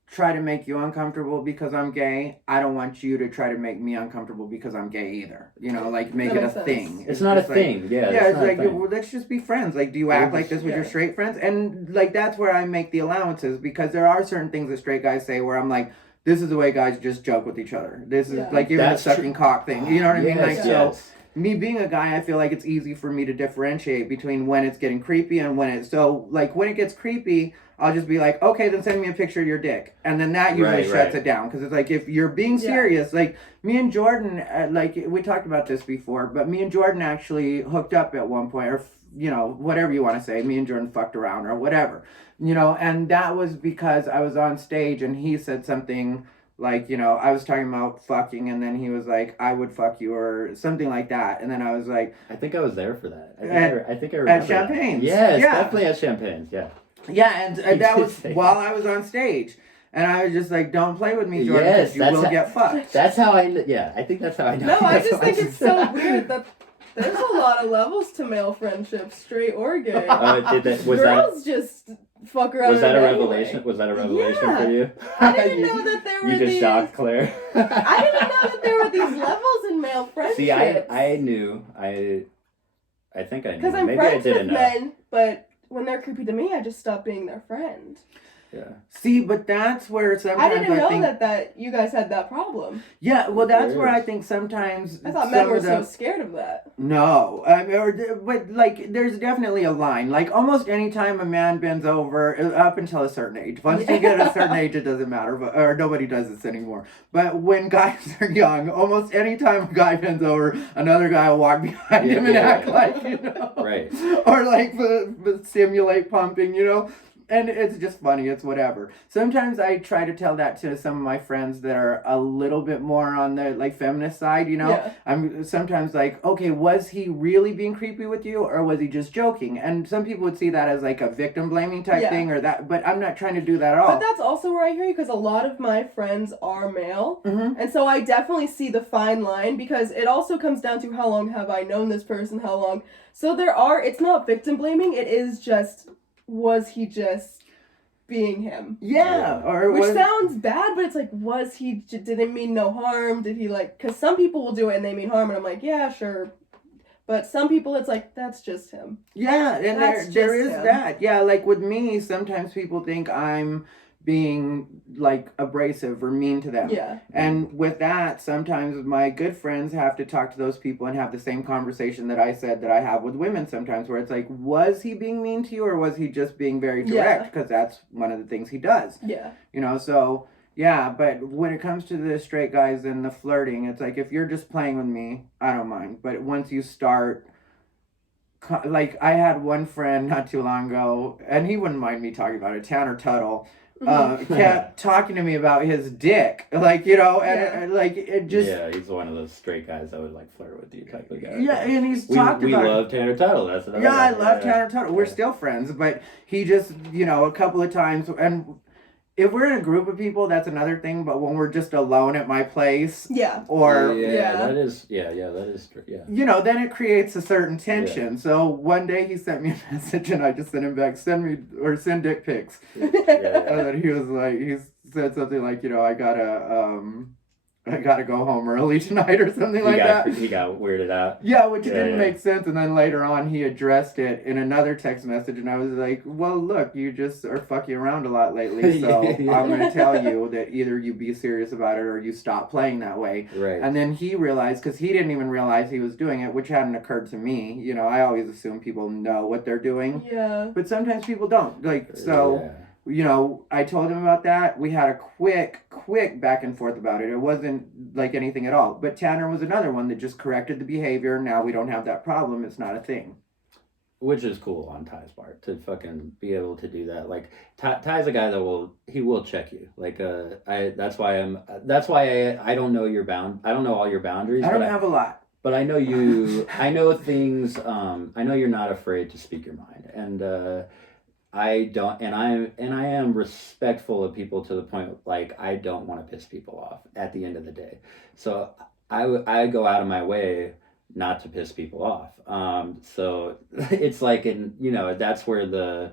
try to make you uncomfortable because I'm gay, I don't want you to try to make me uncomfortable because I'm gay either. Like make That it a makes sense. thing. It's not a just thing. Yeah. Yeah, it's not a like, thing. well, let's just be friends. Like, do you act like this with your Yeah. straight friends? And like that's where I make the allowances, because there are certain things that straight guys say where I'm like, this is the way guys just joke with each other. This is Yeah. like even That's the sucking cock thing. You know what I mean? Like Yes, so. yes. Me being a guy, I feel like it's easy for me to differentiate between when it's getting creepy and when it's so like when it gets creepy, I'll just be like, okay, then send me a picture of your dick, and then that usually Right, shuts right. it down, because it's like if you're being Yeah. serious, like me and Jordan, like we talked about this before, but me and Jordan actually hooked up at one point, or whatever you want to say. Me and Jordan fucked around or whatever, and that was because I was on stage and he said something. Like, I was talking about fucking, and then he was like, I would fuck you, or something like that. And then I was like, I think I was there for that. I think I at remember Champagne's. that. Yes, Yeah. definitely at Champagne's. Yeah. yeah, and He that did was say while that. I was on stage. And I was just like, don't play with me, Jordan, Yes, because you that's will how- get fucked. That's how I think that's how I know. No, I That's just how think it's so weird that there's a lot of levels to male friendships, straight or gay. Was Girls just fuck around. was that a anyway. revelation? Was that a revelation Yeah. for you? I didn't know that there were You just these. shocked Claire. I didn't know that there were these levels in male friendships. See, I knew. I think I knew. Because I'm Maybe I friends didn't with know. men, but when they're creepy to me, I just stop being their friend. Yeah. See, but that's where sometimes I didn't know think, that you guys had that problem. Yeah, well, that's There where I is. think sometimes I thought some men were of the, so scared of that. No, I mean, but like, there's definitely a line. Like, almost any time a man bends over, up until a certain age. Once you get a certain age, it doesn't matter. Or nobody does this anymore. But when guys are young, almost any time a guy bends over, another guy will walk behind him and act like, Right. or like simulate pumping, And it's just funny. It's whatever. Sometimes I try to tell that to some of my friends that are a little bit more on the like feminist side, Yeah. I'm sometimes like, okay, was he really being creepy with you, or was he just joking? And some people would see that as like a victim blaming type Yeah. thing, or that, but I'm not trying to do that at all. But that's also where I hear you, because a lot of my friends are male. Mm-hmm. And so I definitely see the fine line, because it also comes down to how long have I known this person, how long. So it's not victim blaming, it is just, was he just being him? Yeah, or Which was, sounds bad, but it's like, was he, didn't mean no harm? Did he like, because some people will do it and they mean harm, and I'm like, yeah, sure. But some people, it's like, that's just him. yeah, and That's there just is him. that. Yeah, like with me, sometimes people think I'm being like abrasive or mean to them. Yeah. And with that, sometimes my good friends have to talk to those people and have the same conversation that I said that I have with women sometimes, where it's like, was he being mean to you, or was he just being very direct? Because that's one of the things he does. Yeah. So, yeah, but when it comes to the straight guys and the flirting, it's like, if you're just playing with me, I don't mind. But once you start, like, I had one friend not too long ago, and he wouldn't mind me talking about it, Tanner Tuttle, kept talking to me about his dick, like, and like it just he's one of those straight guys that would like flirt with you type of guy. yeah, and he's We talked about love Tanner Tuttle. That's another yeah, I guy. love Tanner Tuttle. We're still friends, but he just a couple of times, and if we're in a group of people, that's another thing. But when we're just alone at my place, Yeah. or that is true. Yeah. then it creates a certain tension. So one day he sent me a message, and I just sent him back, send dick pics. And then he was like, he said something like, I gotta go home early tonight, or something like that. He got weirded out. Yeah, which didn't make sense. And then later on, he addressed it in another text message, and I was like, well, look, you just are fucking around a lot lately, so I'm going to tell you that either you be serious about it or you stop playing that way. Right. And then he realized, because he didn't even realize he was doing it, which hadn't occurred to me. I always assume people know what they're doing. Yeah. But sometimes people don't. Like, so... Yeah. I told him about that. We had a quick back and forth about it. It wasn't like anything at all. But Tanner was another one that just corrected the behavior. Now we don't have that problem. It's not a thing. which is cool on Ty's part to fucking be able to do that. Like Ty's a guy that he will check you. Like that's why I don't know I don't know all your boundaries. I don't have a lot. But I know you. I know things. I know you're not afraid to speak your mind, and I don't. And I am respectful of people to the point like I don't want to piss people off at the end of the day. So I go out of my way not to piss people off. So it's like that's where the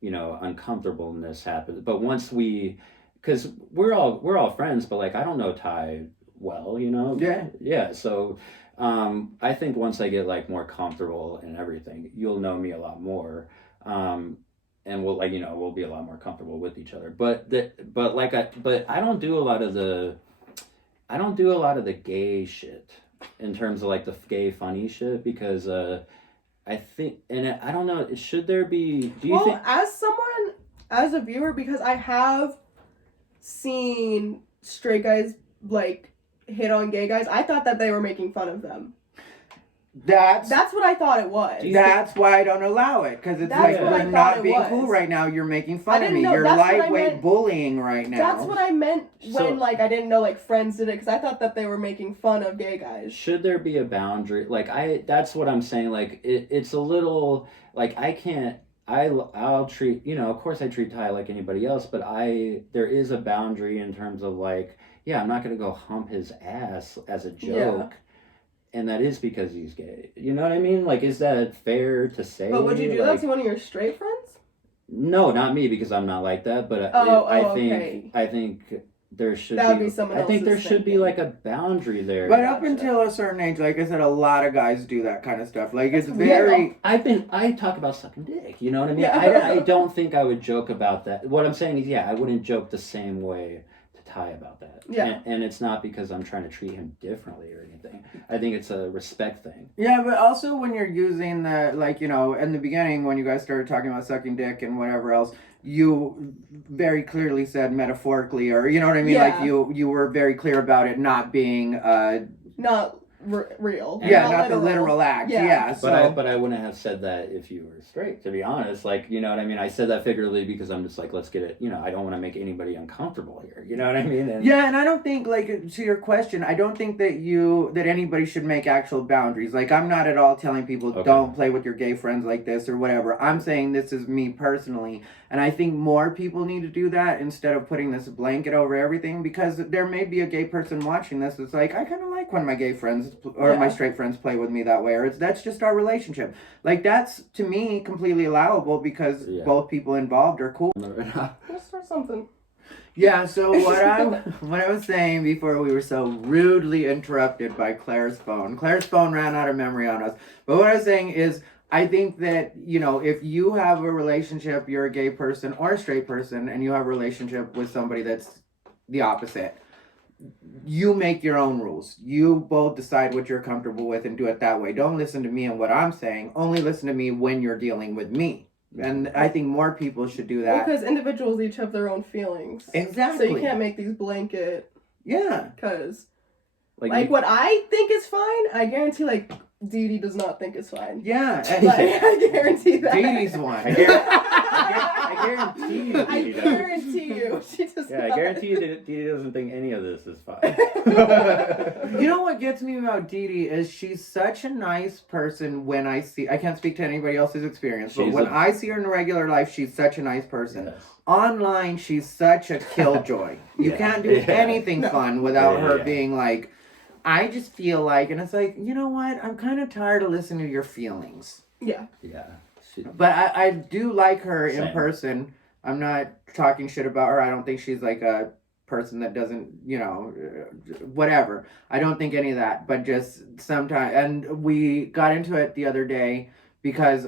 uncomfortableness happens. But once because we're all friends, but like I don't know Ty well, yeah. So I think once I get like more comfortable in everything, you'll know me a lot more, and we'll be a lot more comfortable with each other. But I don't do a lot of the gay shit in terms of like the gay funny shit because I think, and I don't know, should there be? Do you think? As a viewer, because I have seen straight guys like hit on gay guys, I thought that they were making fun of them. That's what I thought it was. That's why I don't allow it, because it's like you're not being cool right now. You're making fun of me. You're lightweight bullying right now. That's what I meant when like I didn't know like friends did it, because I thought that they were making fun of gay guys. Should there be a boundary? Like that's what I'm saying. Like it's a little like I can't. I'll treat of course I treat Ty like anybody else, but there is a boundary in terms of like. Yeah, I'm not going to go hump his ass as a joke. Yeah. And that is because he's gay. You know what I mean? Like, is that fair to say? But would you do that to one of your straight friends? No, not me, because I'm not like that. But I think there should be someone else's. I think there should be like a boundary there. But up until a certain age, like I said, a lot of guys do that kind of stuff. Like it's very. I talk about sucking dick. You know what I mean? Yeah. I don't think I would joke about that. What I'm saying is, I wouldn't joke the same way Ty about that. Yeah. And it's not because I'm trying to treat him differently or anything. I think it's a respect thing. Yeah, but also when you're using the, like, in the beginning when you guys started talking about sucking dick and whatever else, you very clearly said metaphorically, or you know what I mean? Yeah. Like you were very clear about it not being not real. Yeah, not the literal act. Yeah. So. But I wouldn't have said that if you were straight, to be honest. Like, you know what I mean? I said that figuratively because I'm just like, let's get it. I don't want to make anybody uncomfortable here. You know what I mean? And I don't think, like, to your question, I don't think that anybody should make actual boundaries. Like, I'm not at all telling people don't play with your gay friends like this or whatever. I'm saying this is me personally. And I think more people need to do that instead of putting this blanket over everything, because there may be a gay person watching this that's like, I kind of like when my gay friends or my straight friends play with me that way, or that's just our relationship. Like, that's, to me, completely allowable because both people involved are cool. Let's start something. Yeah, so what I was saying before we were so rudely interrupted by Claire's phone. Claire's phone ran out of memory on us. But what I was saying is, I think that, if you have a relationship, you're a gay person or a straight person, and you have a relationship with somebody that's the opposite, you make your own rules. You both decide what you're comfortable with and do it that way. Don't listen to me and what I'm saying. Only listen to me when you're dealing with me. And I think more people should do that. Because individuals each have their own feelings. Exactly. So you can't make these blanket. Yeah. Because, like what I think is fine, I guarantee, like, Dee Dee does not think is fine. Yeah. I guarantee that. Dee Dee's one. I guarantee you. I guarantee you. She does not. I guarantee you that Dee Dee doesn't think any of this is fine. You know what gets me about Dee Dee is she's such a nice person when I can't speak to anybody else's experience, but when I see her in regular life, she's such a nice person. Yes. Online, she's such a killjoy. You can't do anything fun without her being like, I just feel like, and it's like, you know what? I'm kind of tired of listening to your feelings. Yeah. Yeah. But I do like her in person. I'm not talking shit about her. I don't think she's like a person that doesn't, whatever. I don't think any of that. But just sometimes, and we got into it the other day because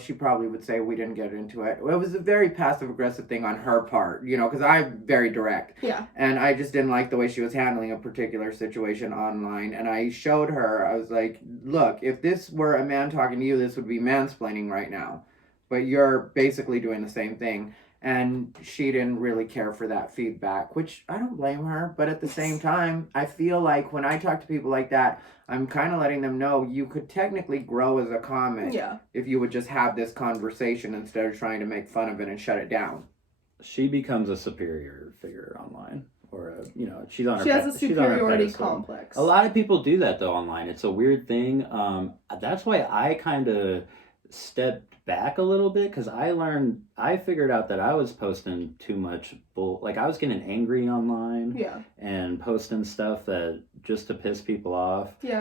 she probably would say we didn't get into it. It was a very passive-aggressive thing on her part, because I'm very direct. Yeah. And I just didn't like the way she was handling a particular situation online. And I showed her, I was like, look, if this were a man talking to you, this would be mansplaining right now. But you're basically doing the same thing. And she didn't really care for that feedback, which I don't blame her. But at the same time, I feel like when I talk to people like that, I'm kind of letting them know you could technically grow as a comic if you would just have this conversation instead of trying to make fun of it and shut it down. She becomes a superior figure online. Or, she's on her She has a superiority complex. A lot of people do that, though, online. It's a weird thing. That's why I kind of stepped back a little bit, because I figured out that I was posting too much like I was getting angry online and posting stuff that just to piss people off. Do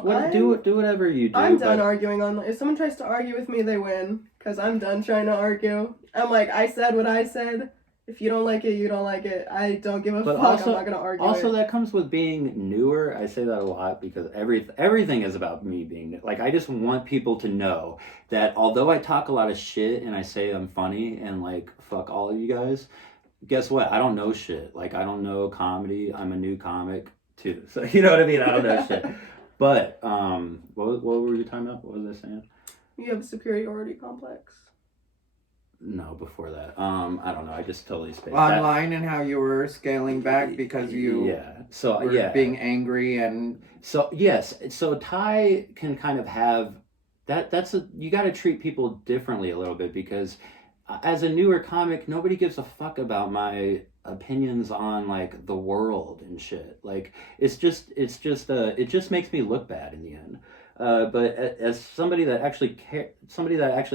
whatever you do. I'm done arguing online. If someone tries to argue with me, they win, because I'm done trying to argue. I'm like, I said what I said. If you don't like it, you don't like it. I don't give a fuck. Also, I'm not gonna argue. Also, that comes with being newer. I say that a lot because everything is about me being new. Like, I just want people to know that although I talk a lot of shit and I say I'm funny and like fuck all of you guys, guess what? I don't know shit. Like, I don't know comedy. I'm a new comic too. So you know what I mean? I don't know shit. But what were you talking about? What was I saying? You have a superiority complex. No, before that. I don't know. I just totally spaced online and how you were scaling back because you were being angry and yes. So Ty can kind of have that's you got to treat people differently a little bit, because as a newer comic, nobody gives a fuck about my opinions on like the world and shit. Like it just makes me look bad in the end. But as somebody that actually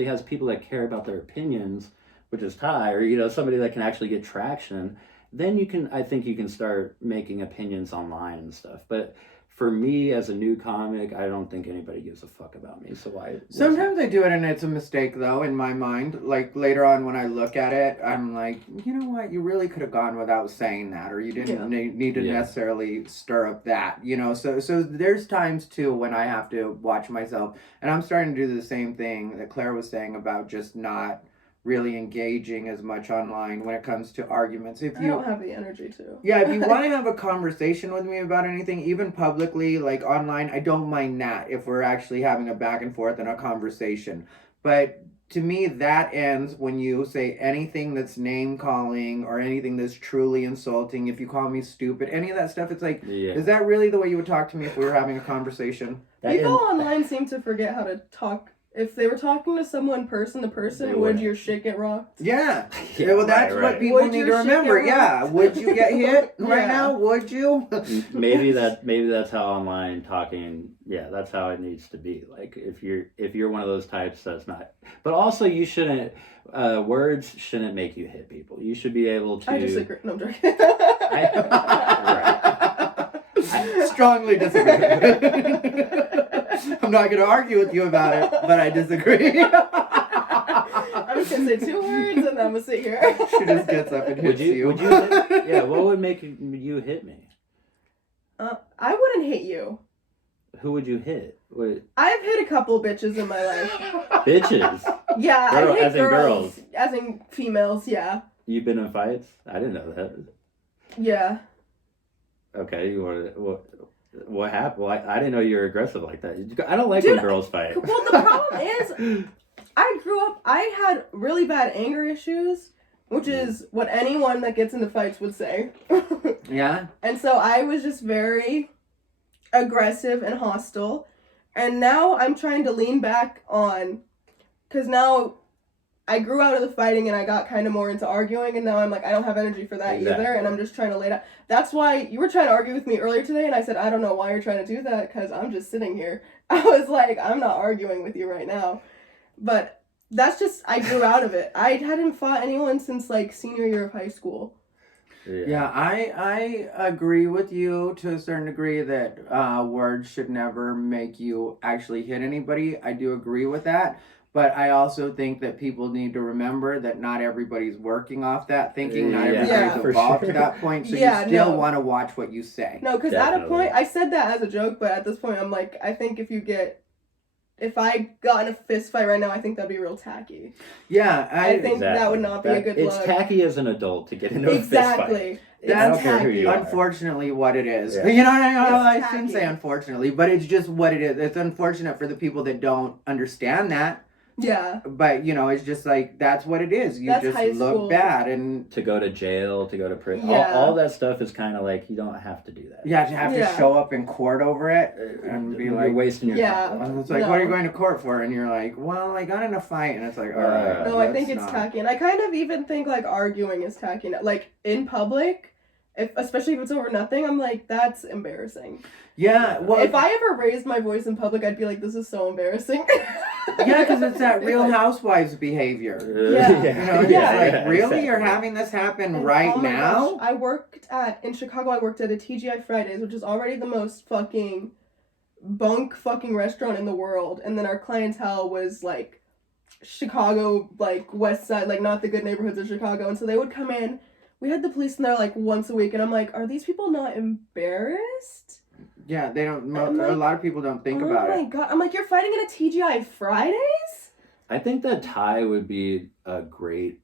has people that care about their opinions, which is Ty, or somebody that can actually get traction, then I think you can start making opinions online and stuff. But for me as a new comic, I don't think anybody gives a fuck about me. So sometimes I do it and it's a mistake though in my mind. Like later on when I look at it, I'm like, you know what, you really could have gone without saying that, or you didn't need to necessarily stir up that, So there's times too when I have to watch myself, and I'm starting to do the same thing that Claire was saying about just not really engaging as much online when it comes to arguments. I don't have the energy to. If you want to have a conversation with me about anything, even publicly, like online, I don't mind that if we're actually having a back and forth and a conversation. But to me, that ends when you say anything that's name calling or anything that's truly insulting. If you call me stupid, any of that stuff, it's like, is that really the way you would talk to me if we were having a conversation? People online seem to forget how to talk. If they were talking to someone person to person, would your shit get rocked? Yeah. Well, that's what people need to remember. Yeah. Would you get hit right now? Would you? maybe that's how online talking. Yeah, that's how it needs to be. Like if you're one of those types, that's not. But also, you shouldn't. Words shouldn't make you hit people. You should be able to. I disagree. No, I'm joking. I strongly disagree. I'm not going to argue with you about it, but I disagree. I'm just going to say 2 words and then I'm going to sit here. She just gets up and hits you. Would you what would make you hit me? I wouldn't hit you. Who would you hit? I've hit a couple bitches in my life. Bitches? Yeah, I hit as girls. As in females, yeah. You've been in fights? I didn't know that. Yeah. Okay, you wanted... What happened? Well, I didn't know you were aggressive like that. I don't like when girls fight. Well, the problem is, I had really bad anger issues, which is what anyone that gets into fights would say. Yeah. And so I was just very aggressive and hostile. And now I'm trying to lean back on, because now I grew out of the fighting and I got kind of more into arguing, and now I'm like, I don't have energy for that either, and I'm just trying to lay down. That's why you were trying to argue with me earlier today, and I said, I don't know why you're trying to do that, because I'm just sitting here. I was like, I'm not arguing with you right now. But that's just, I grew out of it. I hadn't fought anyone since like senior year of high school. Yeah, I agree with you to a certain degree that words should never make you actually hit anybody. I do agree with that. But I also think that people need to remember that not everybody's working off that thinking. Not everybody's evolved to that point. So you still want to watch what you say. No, because at a point, I said that as a joke, but at this point, I'm like, I think if I got in a fist fight right now, I think that'd be real tacky. Yeah, I think that would not be a good look. It's tacky as an adult to get into a fist fight. Exactly. That's unfortunately what it is. Yeah. You know, I shouldn't say unfortunately, but it's just what it is. It's unfortunate for the people that don't understand that. Yeah. But you know, it's just like that's what it is. You That's just high look school. bad, and To go to jail, to go to prison, Yeah. all that stuff is kind of like you don't have to do that. yeah, to have to Yeah. show up in court over it and be You're like, wasting your Yeah. time. and it's like, No. what are you going to court for? And you're like, well, I got in a fight, and it's like, all right. No, I think let's it's not. tacky, and I kind of even think like arguing is tacky. Like in public, especially if it's over nothing, I'm like, that's embarrassing. Yeah, well, If I ever raised my voice in public, I'd be like, this is so embarrassing. yeah, because it's that Real Housewives behavior. Yeah. You know, it's Yeah. like, really, exactly. you're having this happen And, right oh my now? gosh, in Chicago, I worked at a TGI Fridays, which is already the most fucking bunk fucking restaurant in the world. And then our clientele was like Chicago, like West Side, like not the good neighborhoods of Chicago. And so they would come in. We had the police in there like once a week. And I'm like, are these people not embarrassed? Yeah, they don't. I'm like, a lot of people don't think about Oh my it. god. I'm like, you're fighting in a TGI Fridays? I think that Ty would be a great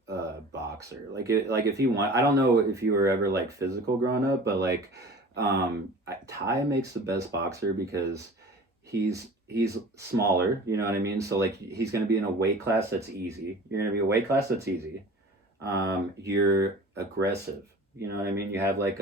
boxer. Like if he want, I don't know if you were ever like physical growing up, but like Ty makes the best boxer because he's smaller. You know what I mean? So like he's gonna be in a weight class that's easy. You're gonna be a weight class that's easy. You're aggressive. You know what I mean? You have like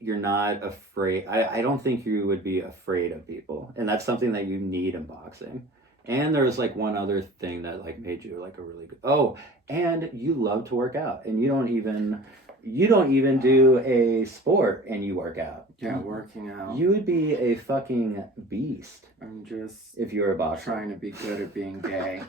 you're not afraid. I don't think you would be afraid of people, and that's something that you need in boxing. And there's like one other thing that like made you like a really good, and you love to work out, and you don't even do a sport and you work out. Yeah, working out. You would be a fucking beast I'm just if you were a boxer. trying to be good at being gay.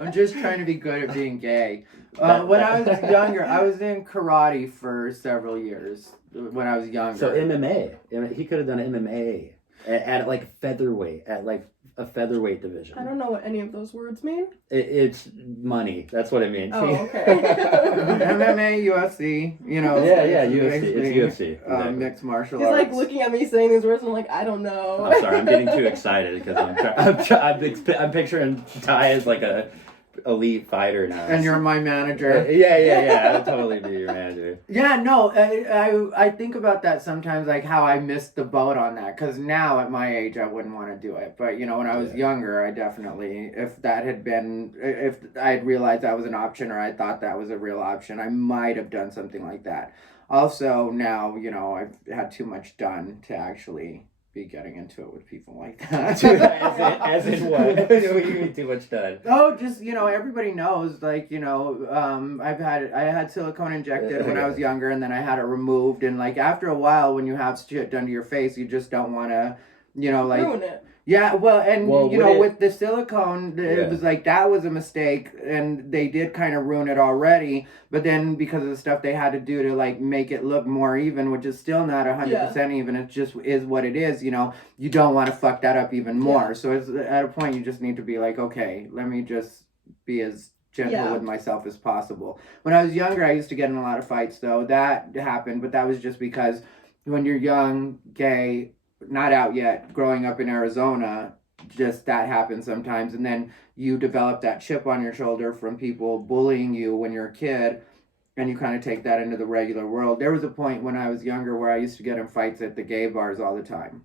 I'm just trying to be good at being gay. When I was younger, I was in karate for several years. When I was younger. So MMA, he could have done MMA at like featherweight, at like a featherweight division. I don't know what any of those words mean. It's money. That's what it means. Oh, okay. MMA, UFC, you know. Yeah, it's UFC. basically, It's UFC. Exactly. mixed martial He's arts. like looking at me saying these words, and I'm like, I don't know. I'm sorry, I'm getting too excited because I'm picturing Ty as like a elite fighter now. And you're my manager. Yeah. I'll totally be your manager. Yeah, no, I think about that sometimes, like how I missed the boat on that. Because now at my age, I wouldn't want to do it. But, you know, when I was younger, I definitely, if I had realized that was an option or I thought that was a real option, I might have done something like that. Also, now, you know, I've had too much done to actually be getting into it with people like that. as in what? What do you mean too much done? Oh, just, you know, everybody knows, like, you know, I had silicone injected when I was younger, and then I had it removed, and like after a while, when you have shit done to your face, you just don't want to, you know, like Ruin it. yeah, well, and you would know, it- with the silicone, it was like that was a mistake, and they did kind of ruin it already. But then because of the stuff they had to do to like make it look more even, which is still not 100% even, it just is what it is. You know, you don't want to fuck that up even more. So it's at a point you just need to be like, okay, let me just be as gentle with myself as possible. When I was younger, I used to get in a lot of fights, though. That happened, but that was just because when you're young, gay, not out yet, growing up in Arizona, just that happens sometimes. And then you develop that chip on your shoulder from people bullying you when you're a kid, and you kind of take that into the regular world. There was a point when I was younger where I used to get in fights at the gay bars all the time.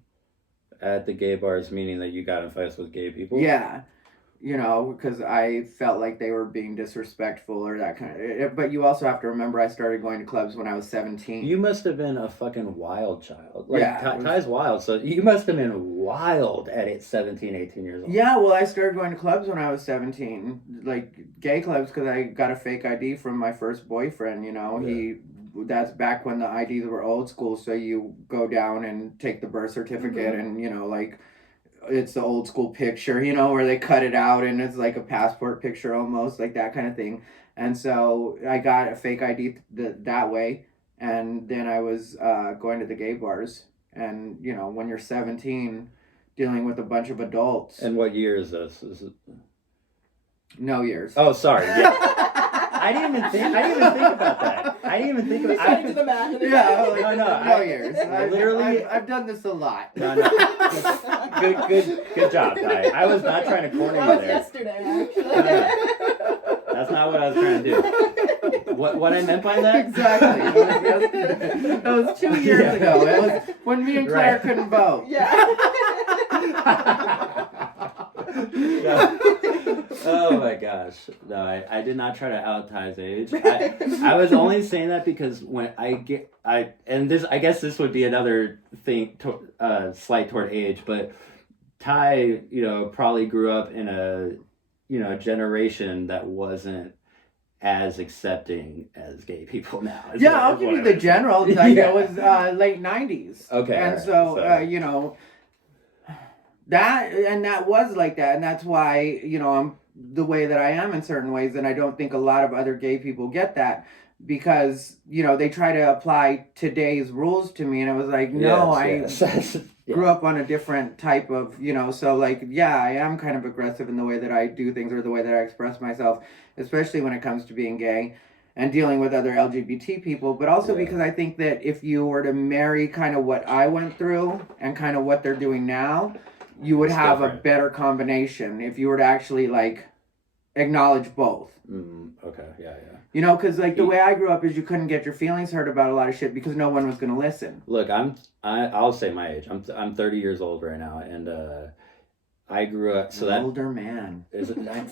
At the gay bars, meaning that you got in fights with gay people? Yeah. You know, because I felt like they were being disrespectful or that kind of... But you also have to remember I started going to clubs when I was 17. You must have been a fucking wild child. Like, Yeah, Ty's wild, so you must have been wild at 17, 18 years old. Yeah, well, I started going to clubs when I was 17. Like, gay clubs, because I got a fake ID from my first boyfriend, you know. Yeah. That's back when the IDs were old school, so you go down and take the birth certificate and, you know, like... It's the old school picture, you know, where they cut it out and it's like a passport picture almost, like that kind of thing. And so I got a fake ID that way. And then I was going to the gay bars. And, you know, when you're 17, dealing with a bunch of adults. And what year is this? Is it... No years. Oh, sorry. Yeah. I didn't even think about that. I didn't even think He's about trying to do the math. Yeah, No, years. literally- I've done this a lot. No. Good job, Ty. I was not trying to corner That you was there. yesterday, actually. That's not what I was trying to do. What I meant by that? Exactly. It was 2 years ago. It was when me and Claire Right. couldn't vote. Yeah. No. Oh my gosh. No, I did not try to out Ty's age. I was only saying that because when I guess this would be another thing, slight toward age, but Ty, probably grew up in a, generation that wasn't as accepting as gay people now. Yeah, I'll give you the general. Like, it was late 90s. Okay. And right, so, that was like that. And that's why, I'm the way that I am in certain ways. And I don't think a lot of other gay people get that because, they try to apply today's rules to me. And it was like, no, yes. grew up on a different type of, so like, yeah, I am kind of aggressive in the way that I do things or the way that I express myself, especially when it comes to being gay and dealing with other LGBT people, but also because I think that if you were to marry kind of what I went through and kind of what they're doing now, you would have a better combination if you were to actually like acknowledge both. Okay, yeah. Because like the way I grew up is you couldn't get your feelings hurt about a lot of shit because no one was going to listen. Look, I'll say my age. I'm 30 years old right now, and I grew up Older man. Is it? I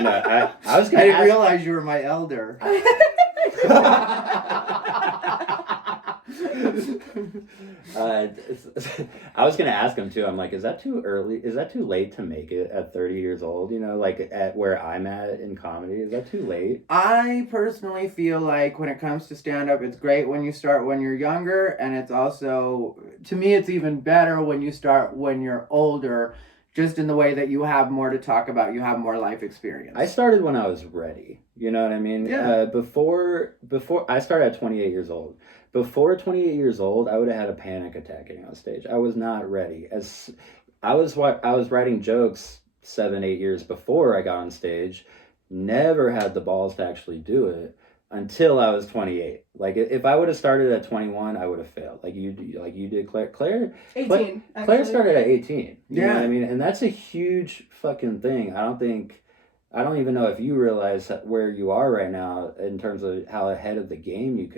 know. I was. I didn't realize you were my elder. I was gonna ask him too. I'm like, is that too early? Is that too late to make it at 30 years old? Like at where I'm at in comedy, is that too late? I personally feel like when it comes to stand up, it's great when you start when you're younger, and it's also, to me, it's even better when you start when you're older. Just in the way that you have more to talk about, you have more life experience. I started when I was ready. You know what I mean? Yeah. Before I started at 28 years old. Before 28 years old, I would have had a panic attack getting on stage. I was not ready. I was writing jokes 7-8 years before I got on stage. Never had the balls to actually do it until I was 28. Like if I would have started at 21, I would have failed. Like you did, Claire. 18. Claire started at 18. You know what I Yeah. mean? And that's a huge fucking thing. I don't even know if you realize where you are right now in terms of how ahead of the game you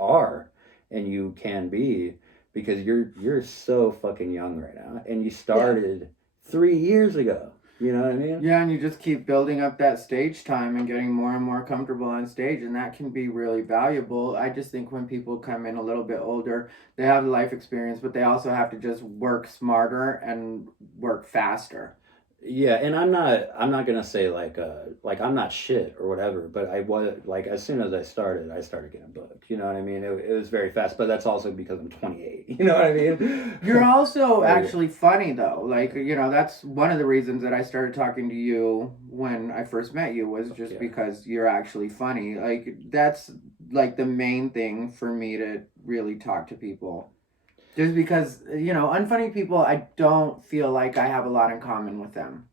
are and you can be, because you're so fucking young right now, and you started 3 years ago. You know what I mean? Yeah, and you just keep building up that stage time and getting more and more comfortable on stage, and that can be really valuable. I just think when people come in a little bit older, they have the life experience, but they also have to just work smarter and work faster. Yeah, and I'm not gonna say like I'm not shit or whatever, but I was like, as soon as I started getting booked. You know what I mean? It was very fast, but that's also because I'm 28. You know what I mean? You're also actually funny though. Like, that's one of the reasons that I started talking to you when I first met you was just because you're actually funny. Like, that's like the main thing for me to really talk to people. Just because, unfunny people, I don't feel like I have a lot in common with them.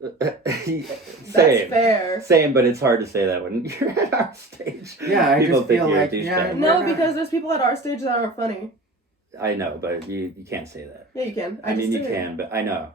Same. That's fair. Same, but it's hard to say that when you're at our stage. Yeah, I People just think feel you're a like, douchebag. No, because there's people at our stage that aren't funny. I know, but you can't say that. Yeah, you can. I mean, you can, but I know,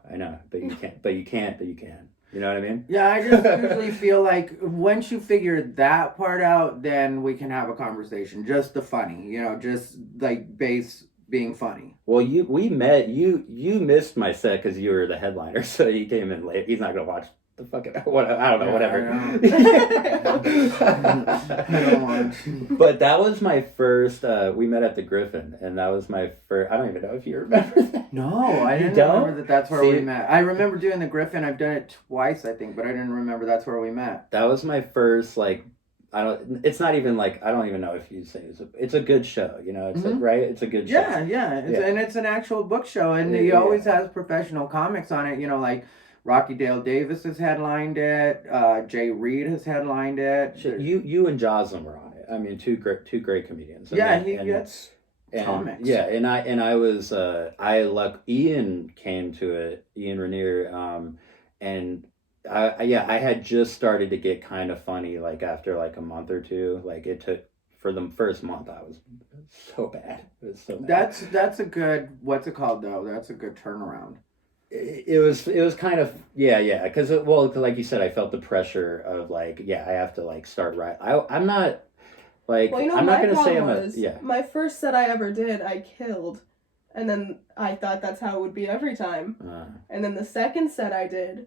but you can't, but you can't, but you can. You know what I mean? Yeah, I just usually feel like once you figure that part out, then we can have a conversation. Just the funny, just like base being funny. Well, we met. You missed my set because you were the headliner, so he came in late. He's not gonna watch the fucking I don't know, whatever. I don't want. But that was my first. We met at the Griffin, and that was my first. I don't even know if you remember that. No, I didn't remember that's where we met. I remember doing the Griffin. I've done it twice, I think, but I didn't remember that's where we met. That was my first it's not even like, I don't even know if you say it's a good show, it's right? It's a good show. Yeah. And it's an actual book show, and he always has professional comics on it, like Rocky Dale Davis has headlined it, Jay Reed has headlined it. Shit, you and Joslin were on it. I mean, two great comedians. And he gets comics. Yeah, and I was Ian came to it, Ian Rainier, and I had just started to get kind of funny, like after like a month or two. Like it took, for the first month, I was so bad. It was so bad. That's a good, what's it called though? That's a good turnaround. It was kind of, because like you said, I felt the pressure of like, I have to like start right. I'm not like, I'm not gonna say I'm my first set I ever did, I killed. And then I thought that's how it would be every time. And then the second set I did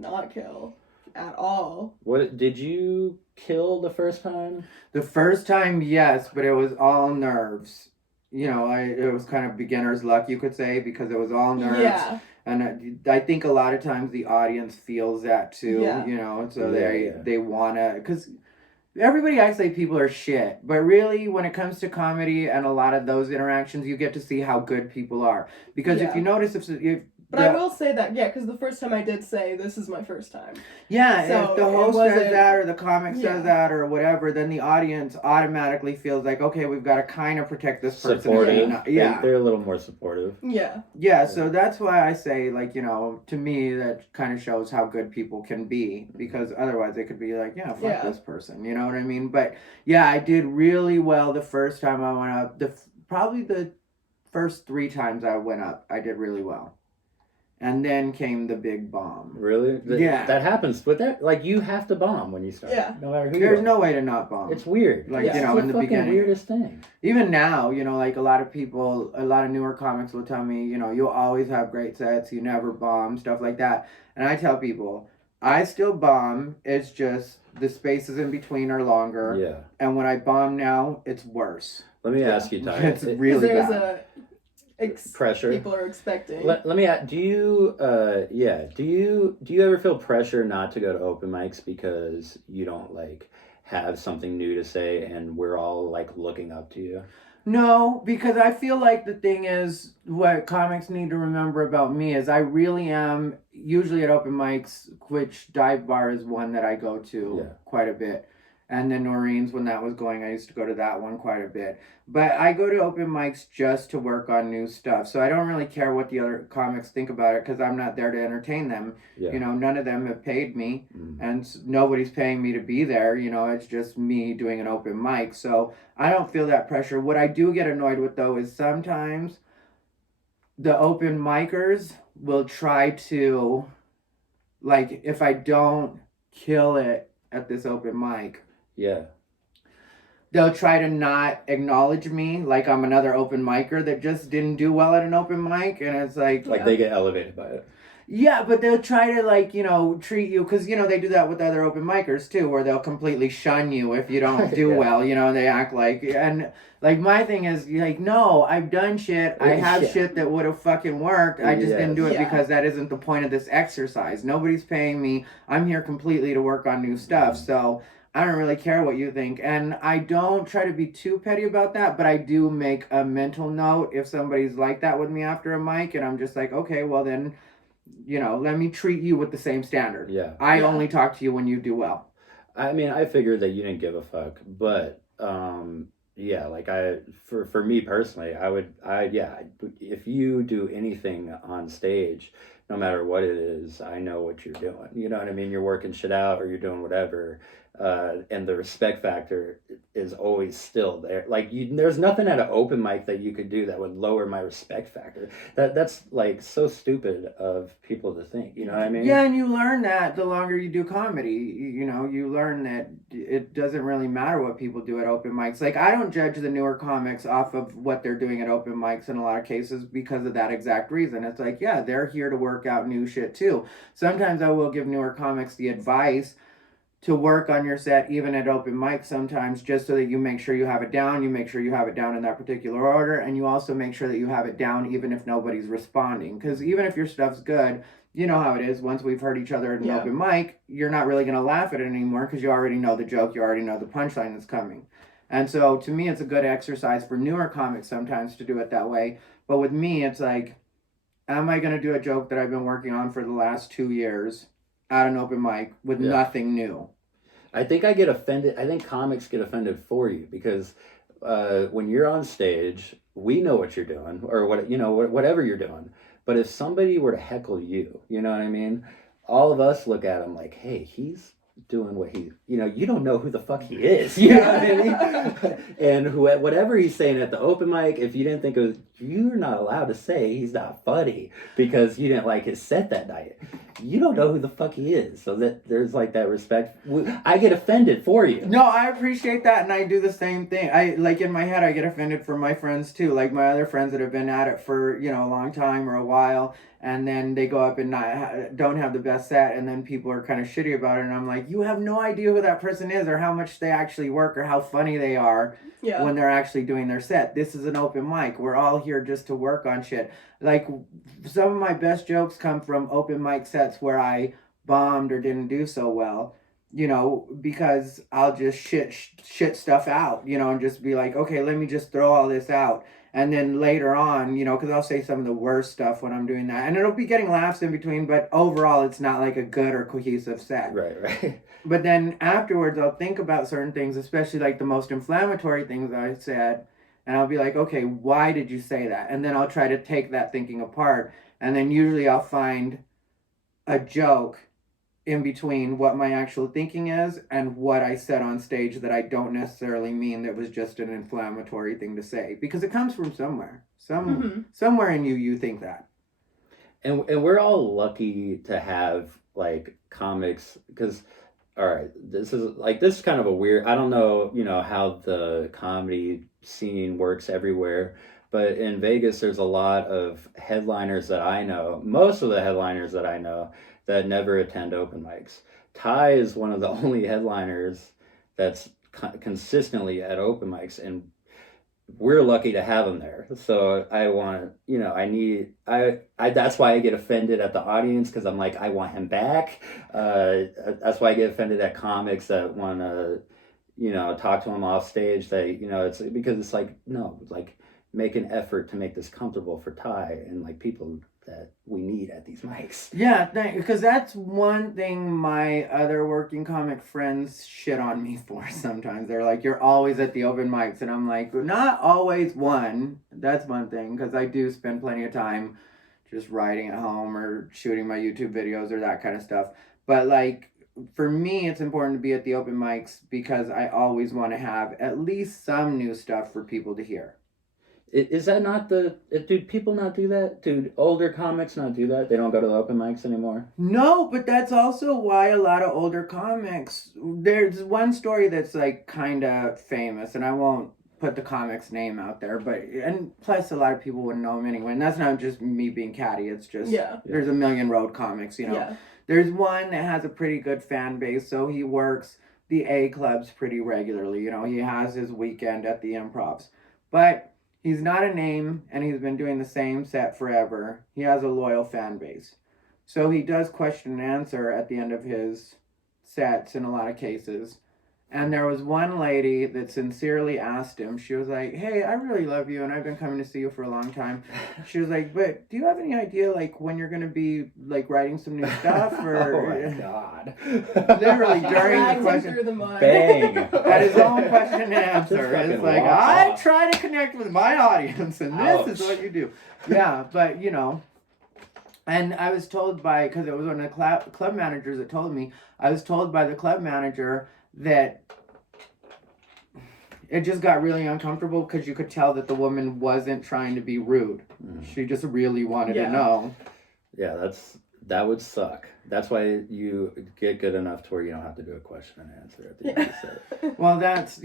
not kill at all. What did you kill the first time? The first time, yes, but it was all nerves. You know, it was kind of beginner's luck, you could say, because it was all nerves. Yeah. And I think a lot of times the audience feels that too, you know, so they want to, because everybody acts like people are shit, but really when it comes to comedy and a lot of those interactions, you get to see how good people are. Because if you notice, But I will say that, because the first time I did say, this is my first time. Yeah, so if the host says that or the comic says that or whatever, then the audience automatically feels like, okay, we've got to kind of protect this person. Supportive. They're a little more supportive. Yeah. Yeah, so that's why I say, like, you know, to me, that kind of shows how good people can be. Because otherwise they could be like, yeah, fuck this person. You know what I mean? But, yeah, I did really well the first time I went up. Probably the first 3 times I went up, I did really well. And then came the big bomb. Really? That happens. But that, like, you have to bomb when you start. Yeah. No matter who There's no way to not bomb. It's weird. Like, you know, it's in the fucking beginning. Weirdest thing. Even now, you know, like a lot of newer comics will tell me, you know, you'll always have great sets, you never bomb, stuff like that. And I tell people, I still bomb. It's just the spaces in between are longer. Yeah. And when I bomb now, it's worse. Let me ask you, Ty. It's really bad. Pressure people are expecting. Let me ask, do you ever feel pressure not to go to open mics because you don't like have something new to say and we're all like looking up to you? No, because I feel like the thing is, what comics need to remember about me is I really am usually at open mics, which Dive Bar is one that I go to quite a bit. And then Noreen's, when that was going, I used to go to that one quite a bit. But I go to open mics just to work on new stuff. So I don't really care what the other comics think about it because I'm not there to entertain them. Yeah. You know, none of them have paid me. And nobody's paying me to be there. You know, it's just me doing an open mic. So I don't feel that pressure. What I do get annoyed with, though, is sometimes the open micers will try to, like, if I don't kill it at this open mic, they'll try to not acknowledge me like I'm another open micer that just didn't do well at an open mic, and it's like they get elevated by it. Yeah, but they'll try to, like, you know, treat you, because, you know, they do that with other open micers too, where they'll completely shun you if you don't do well, you know, they act like, and like my thing is, like, no, I've done shit, I have shit that would have fucking worked, I just didn't do it because that isn't the point of this exercise. Nobody's paying me, I'm here completely to work on new stuff, so I don't really care what you think. And I don't try to be too petty about that, but I do make a mental note if somebody's like that with me after a mic, and I'm just like, okay, well then, you know, let me treat you with the same standard. I only talk to you when you do well. I mean, I figured that you didn't give a fuck, but like for me personally, if you do anything on stage, no matter what it is, I know what you're doing. You know what I mean? You're working shit out or you're doing whatever. And the respect factor is always still there. Like, there's nothing at an open mic that you could do that would lower my respect factor. That's like so stupid of people to think. You know what I mean? Yeah, and you learn that the longer you do comedy. You know, you learn that it doesn't really matter what people do at open mics. Like, I don't judge the newer comics off of what they're doing at open mics in a lot of cases because of that exact reason. It's like, yeah, they're here to work out new shit too. Sometimes I will give newer comics the advice to work on your set even at open mic sometimes, just so that you make sure you have it down, you make sure you have it down in that particular order, and you also make sure that you have it down even if nobody's responding. Because even if your stuff's good, you know how it is, once we've heard each other at an open mic, you're not really going to laugh at it anymore because you already know the joke, you already know the punchline that's coming. And so to me, it's a good exercise for newer comics sometimes to do it that way. But with me, it's like, am I going to do a joke that I've been working on for the last 2 years at an open mic with nothing new? I think I get offended. I think comics get offended for you because when you're on stage, we know what you're doing or whatever you're doing. But if somebody were to heckle you, you know what I mean? All of us look at him like, hey, he's doing what he, you don't know who the fuck he is. You know what I mean? And whatever he's saying at the open mic, if you didn't think it was, you're not allowed to say he's not funny because you didn't like his set that night. You don't know who the fuck he is. So that there's like that respect. I get offended for you. No, I appreciate that, and I do the same thing. I like in my head, I get offended for my friends too, like my other friends that have been at it for a long time or a while, and then they go up and don't have the best set, and then people are kind of shitty about it, and I'm like, you have no idea who that person is or how much they actually work or how funny they are when they're actually doing their set. This is an open mic. We're all here just to work on shit. Like, some of my best jokes come from open mic sets where I bombed or didn't do so well, because I'll just shit stuff out, and just be like, okay, let me just throw all this out. And then later on, because I'll say some of the worst stuff when I'm doing that. And it'll be getting laughs in between, but overall, it's not like a good or cohesive set. Right. But then afterwards, I'll think about certain things, especially like the most inflammatory things I said. And I'll be like, okay, why did you say that? And then I'll try to take that thinking apart. And then usually I'll find a joke in between what my actual thinking is and what I said on stage that I don't necessarily mean, that was just an inflammatory thing to say, because it comes from somewhere. Somewhere in you think that. And we're all lucky to have like comics, because all right, this is kind of a weird, I don't know, how the comedy scene works everywhere, but in Vegas there's a lot of headliners that I know, most of the headliners that I know, that never attend open mics. Ty is one of the only headliners that's consistently at open mics, and we're lucky to have him there. So I want, that's why I get offended at the audience, because I'm like, I want him back. That's why I get offended at comics that want to, talk to him off stage. It's because it's like, no, like, make an effort to make this comfortable for Ty and like people that we need at these mics. Yeah, because that's one thing my other working comic friends shit on me for sometimes. They're like, you're always at the open mics. And I'm like, not always. That's one thing, because I do spend plenty of time just writing at home or shooting my YouTube videos or that kind of stuff. But like, for me, it's important to be at the open mics because I always want to have at least some new stuff for people to hear. Is that not do people not do that? Do older comics not do that? They don't go to the open mics anymore? No, but that's also why a lot of older comics, there's one story that's like kind of famous, and I won't put the comic's name out there, and plus a lot of people wouldn't know him anyway, and that's not just me being catty, it's just, there's a million road comics, There's one that has a pretty good fan base, so he works the A clubs pretty regularly, he has his weekend at the Improvs, but he's not a name, and he's been doing the same set forever. He has a loyal fan base. So he does question and answer at the end of his sets in a lot of cases. And there was one lady that sincerely asked him, she was like, hey, I really love you, and I've been coming to see you for a long time. She was like, but do you have any idea, like, when you're going to be, like, writing some new stuff? Or... Oh, my God. Literally, during the question... Bang! At his own question and answer. It's like, I try to connect with my audience, and this is what you do. Yeah, but, and I was told because it was one of the club managers that told me, I was told by the club manager that it just got really uncomfortable because you could tell that the woman wasn't trying to be rude. She just really wanted to know. Yeah, that would suck. That's why you get good enough to where you don't have to do a question and answer at the end of the set. Well, that's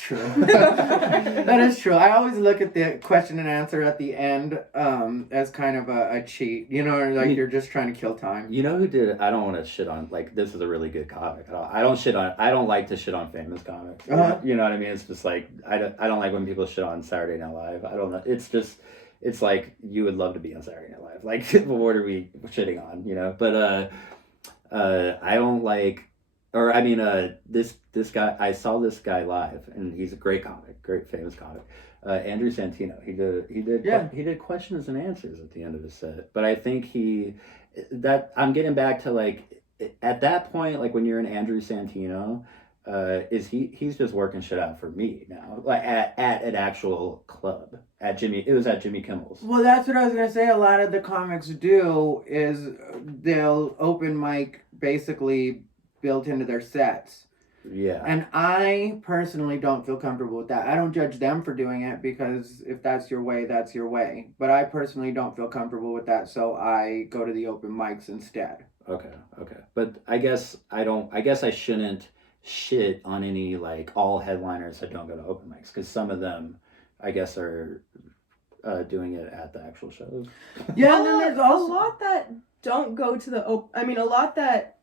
true. That is true. I always look at the question and answer at the end as kind of a cheat. You're just trying to kill time. You know who did? I don't want to shit on, like, this is a really good comic. I don't like to shit on famous comics. Uh-huh. You know what I mean? It's just like I don't like when people shit on Saturday Night Live. I don't know. It's like, you would love to be on Saturday Night Live. Like, what are we shitting on, But I don't like, this guy, I saw this guy live, and he's a great comic, great famous comic. Andrew Santino. He did questions and answers at the end of his set. But I think I'm getting back to, like, at that point, like, when you're an Andrew Santino, he's just working shit out for me now, like at an actual club it was at Jimmy Kimmel's. Well, that's what I was gonna say. A lot of the comics do is they'll open mic basically built into their sets. Yeah. And I personally don't feel comfortable with that. I don't judge them for doing it because if that's your way, that's your way. But I personally don't feel comfortable with that, so I go to the open mics instead. Okay. But I guess I shouldn't shit on any like all headliners that don't go to open mics because some of them, I guess, are doing it at the actual shows. Yeah, Well, and then there's a also lot that don't go to the I mean, a lot that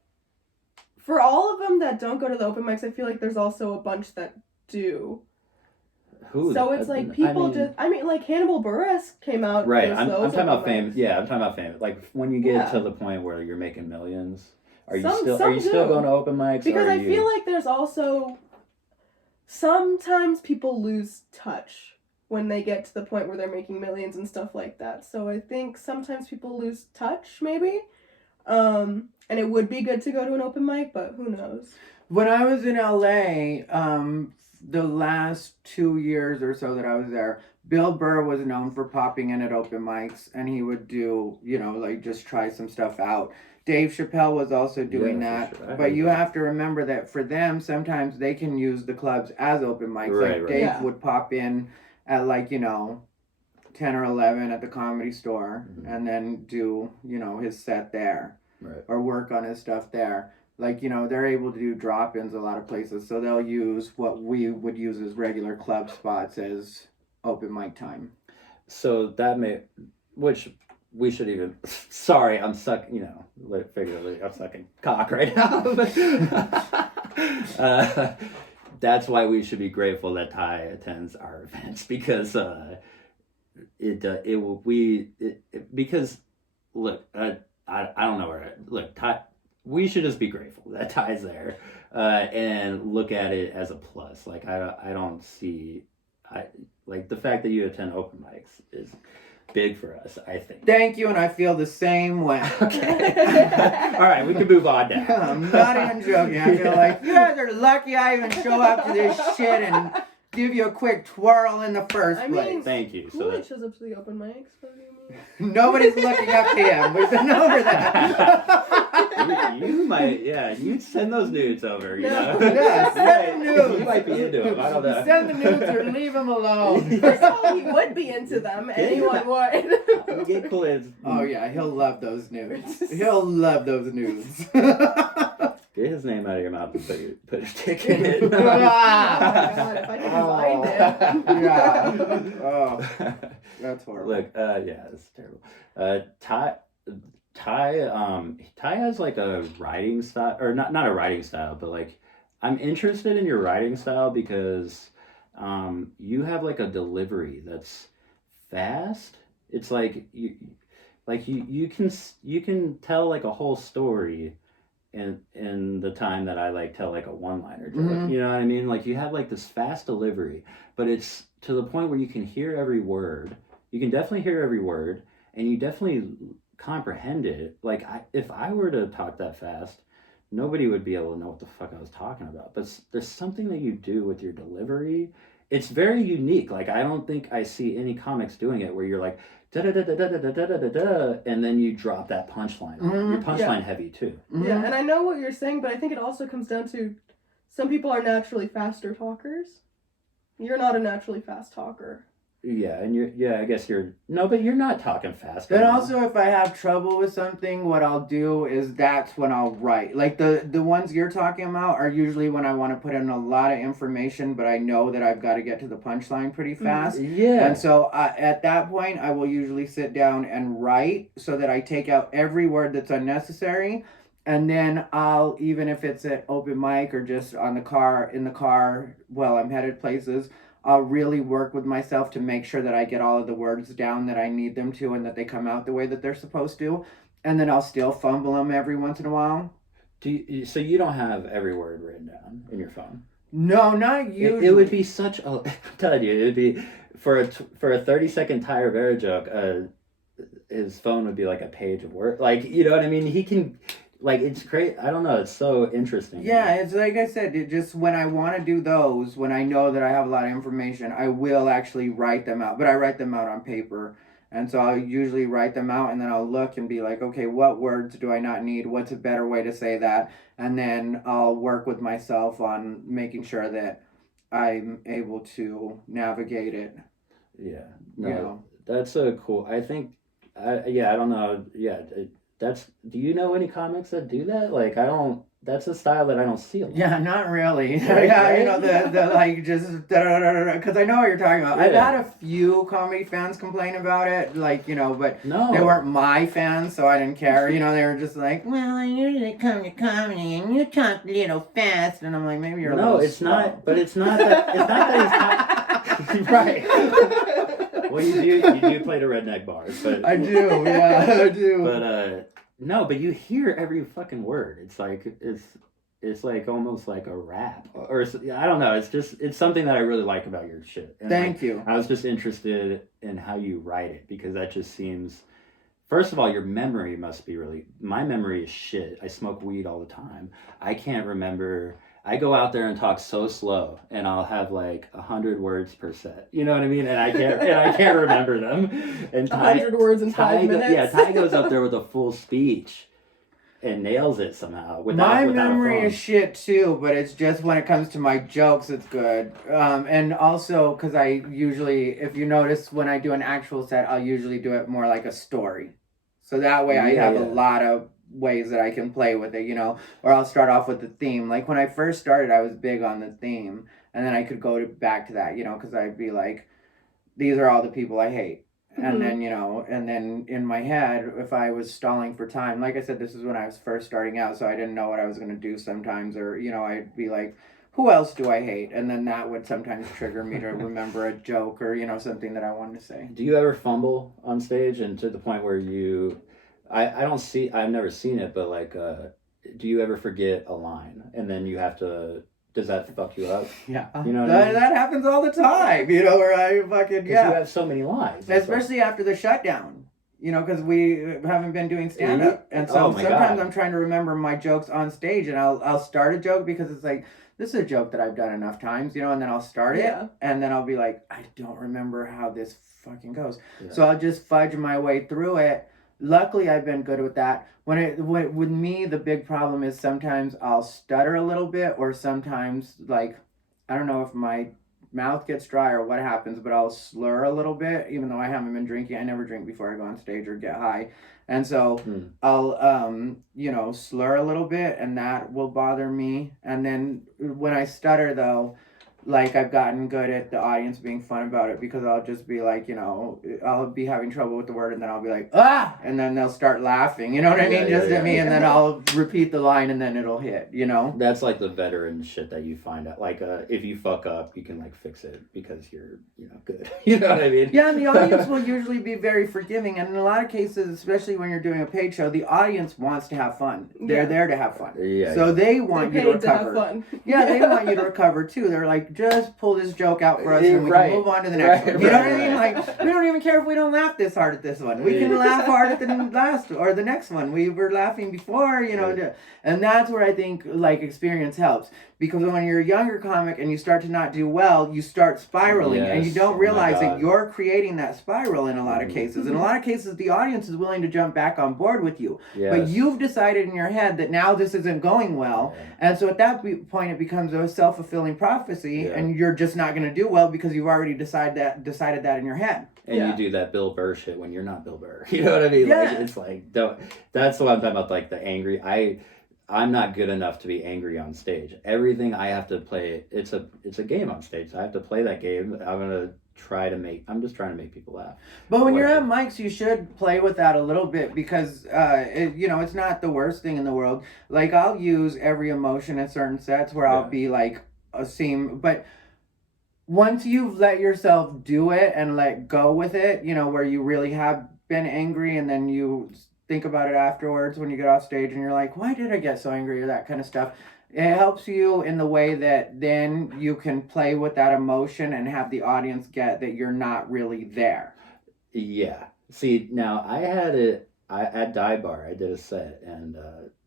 for all of them that don't go to the open mics, I feel like there's also a bunch that do. Who? So it's like people like Hannibal Buress came out. Right. goes I'm to those talking about open fame. mics. Yeah, I'm talking about fame. Like when you get Yeah. to the point where you're making millions, are you Some still do. going to open mics? Because or I feel like there's also sometimes people lose touch when they get to the point where they're making millions and stuff like that. So I think sometimes people lose touch, maybe. And it would be good to go to an open mic, but who knows? when I was in LA, the last 2 years or so that I was there, Bill Burr was known for popping in at open mics, and he would do, like just try some stuff out. Dave Chappelle was also doing Yeah, that, for sure. but you have to remember that for them, sometimes they can use the clubs as open mics. Right, like right. Dave Yeah. would pop in at 10 or 11 at the Comedy Store, Mhm. and then do his set there, Right. or work on his stuff there. They're able to do drop-ins a lot of places, so they'll use what we would use as regular club spots as open mic time. So which we should even. Sorry, I'm sucking. Figuratively, I'm sucking cock right now. That's why we should be grateful that Ty attends our events because because look, I don't know where look Ty. We should just be grateful that Ty's there, and look at it as a plus. Like I don't see, like the fact that you attend open mics is big for us. I think. Thank you, and I feel the same way. Okay. All right, we can move on now. I'm not even joking. I feel like you guys are lucky I even show up to this shit and give you a quick twirl in the first I place. mean, Thank you. So Coolidge shows up to the open mics. What do you mean? Nobody's looking up to him. We've been over that. you might, you send those nudes over. You know? Yeah, send the nudes. You might be into them. I don't know. Send the nudes or leave him alone. First of all, he would be into them. Anyone would. Get Coolidge. Oh yeah, he'll love those nudes. He'll love those nudes. Get his name out of your mouth and put your dick in it. Oh my god, if I can find him. Yeah. Oh, that's horrible. Look, it's terrible. Ty has like a writing style, or not a writing style, but like I'm interested in your writing style because you have like a delivery that's fast. It's like you can tell like a whole story in the time that I like tell like a one-liner joke. Mhm. You know what I mean? Like you have like this fast delivery, but it's to the point where you can hear every word. You can definitely hear every word, and you definitely comprehend it. Like if I were to talk that fast, nobody would be able to know what the fuck I was talking about. But there's something that you do with your delivery. It's very unique. Like I don't think I see any comics doing it where you're like da da da da da da da da da da, and then you drop that punchline. Mhm. You're punchline heavy too. Yeah, and I know what you're saying, but I think it also comes down to some people are naturally faster talkers. You're not a naturally fast talker. Yeah, and I guess but you're not talking fast. Then also, if I have trouble with something, what I'll do is that's when I'll write. Like the ones you're talking about are usually when I want to put in a lot of information, but I know that I've got to get to the punchline pretty fast. Yeah. And so at that point, I will usually sit down and write so that I take out every word that's unnecessary. And then I'll, even if it's at open mic or just in the car while I'm headed places, I'll really work with myself to make sure that I get all of the words down that I need them to and that they come out the way that they're supposed to. And then I'll still fumble them every once in a while. So you don't have every word written down in your phone? No, not usually. It would be such a... I'm telling you, it would be... For a 30-second Ty Rivera joke, his phone would be like a page of words. Like, you know what I mean? He can... Like, it's great. I don't know. It's so interesting. Yeah, it's like I said, it just when I want to do those, when I know that I have a lot of information, I will actually write them out. But I write them out on paper And so I'll usually write them out, and then I'll look and be like, okay, what words do I not need? What's a better way to say that? And then I'll work with myself on making sure that I'm able to navigate it. Yeah. No, You know. that's so cool. I think, I don't know. Yeah, do you know any comics that do that? Like, I don't, that's a style that I don't see a lot. Yeah, not really. Right, Yeah, right? you know, the like just because I know what you're talking about. I've Yeah. had a few comedy fans complain about it, like, you know, but No. they weren't my fans, so I didn't care. You know, they were just like, well, I usually come to comedy and you talk a little fast, and I'm like, maybe you're a No, little it's slow. not, but it's not that he's not, right. Well, you do play the redneck bars, but I do, yeah, I do. But no, but you hear every fucking word. It's like it's like almost like a rap, or I don't know. It's something that I really like about your shit. And Thank you. I was just interested in how you write it, because that just seems. First of all, your memory must be really. My memory is shit. I smoke weed all the time. I can't remember. I go out there and talk so slow, and I'll have like 100 words per set. You know what I mean? And I can't remember them. And 100 words in 5 minutes. Ty goes up there with a full speech and nails it somehow. My without memory a phone. is shit too, but it's just when it comes to my jokes, it's good. And also because I usually, if you notice, when I do an actual set, I'll usually do it more like a story. So that way I have a lot of ways that I can play with it, you know, or I'll start off with the theme. Like when I first started, I was big on the theme, and then I could go back to that, you know, because I'd be like, these are all the people I hate. And then, you know, and then in my head, if I was stalling for time, like I said, this is when I was first starting out, so I didn't know what I was going to do sometimes, or, you know, I'd be like, who else do I hate? And then that would sometimes trigger me to remember a joke or, you know, something that I wanted to say. Do you ever fumble on stage, and to the point where I've never seen it, but like, do you ever forget a line and then you have to, does that fuck you up? Yeah. You know what I mean? That happens all the time, you know, where I fucking, You have so many lines. It's especially after the shutdown, you know, because we haven't been doing stand-up. And so Oh my sometimes God. I'm trying to remember my jokes on stage, and I'll start a joke because it's like, this is a joke that I've done enough times, you know, and then I'll start it, and then I'll be like, I don't remember how this fucking goes. Yeah. So I'll just fudge my way through it. Luckily, I've been good with that. With me, the big problem is sometimes I'll stutter a little bit, or sometimes, like, I don't know if my mouth gets dry or what happens, but I'll slur a little bit, even though I haven't been drinking. I never drink before I go on stage or get high. And so I'll, you know, slur a little bit, and that will bother me. And then when I stutter, though, like, I've gotten good at the audience being fun about it, because I'll just be like, you know, I'll be having trouble with the word, and then I'll be like, ah, and then they'll start laughing, you know what I mean? At me, and then I'll repeat the line, and then it'll hit, you know? That's like the veteran shit that you find out. Like, if you fuck up, you can like fix it because you're, you know, good. You know what I mean? Yeah, and the audience will usually be very forgiving, and in a lot of cases, especially when you're doing a paid show, the audience wants to have fun. They're there to have fun. Yeah. So they want you to recover. To have fun. Yeah, they want you to recover too. They're like, just pull this joke out for us, and we can move on to the next one. You know what I mean? Like, we don't even care if we don't laugh this hard at this one. We can laugh hard at the last or the next one. We were laughing before, you know, and that's where I think like experience helps. Because when you're a younger comic and you start to not do well, you start spiraling, and you don't realize that you're creating that spiral in a lot of cases. In a lot of cases, the audience is willing to jump back on board with you. But you've decided in your head that now this isn't going well. And so at that point, it becomes a self-fulfilling prophecy, and you're just not going to do well because you've already decided that in your head. And you do that Bill Burr shit when you're not Bill Burr. You know what I mean? Yeah. Like, it's like, that's what I'm talking about, like the angry. I'm not good enough to be angry on stage. Everything I have to play, it's a game on stage. So I have to play that game. I'm just trying to make people laugh. But when you're at mics, you should play with that a little bit, because you know, it's not the worst thing in the world. Like, I'll use every emotion in certain sets where I'll be like a seam, but once you've let yourself do it and let go with it, you know, where you really have been angry, and then you think about it afterwards when you get off stage and you're like, why did I get so angry, or that kind of stuff. It helps you in the way that then you can play with that emotion and have the audience get that you're not really there. Yeah. See, now I had it at Dive Bar. I did a set, and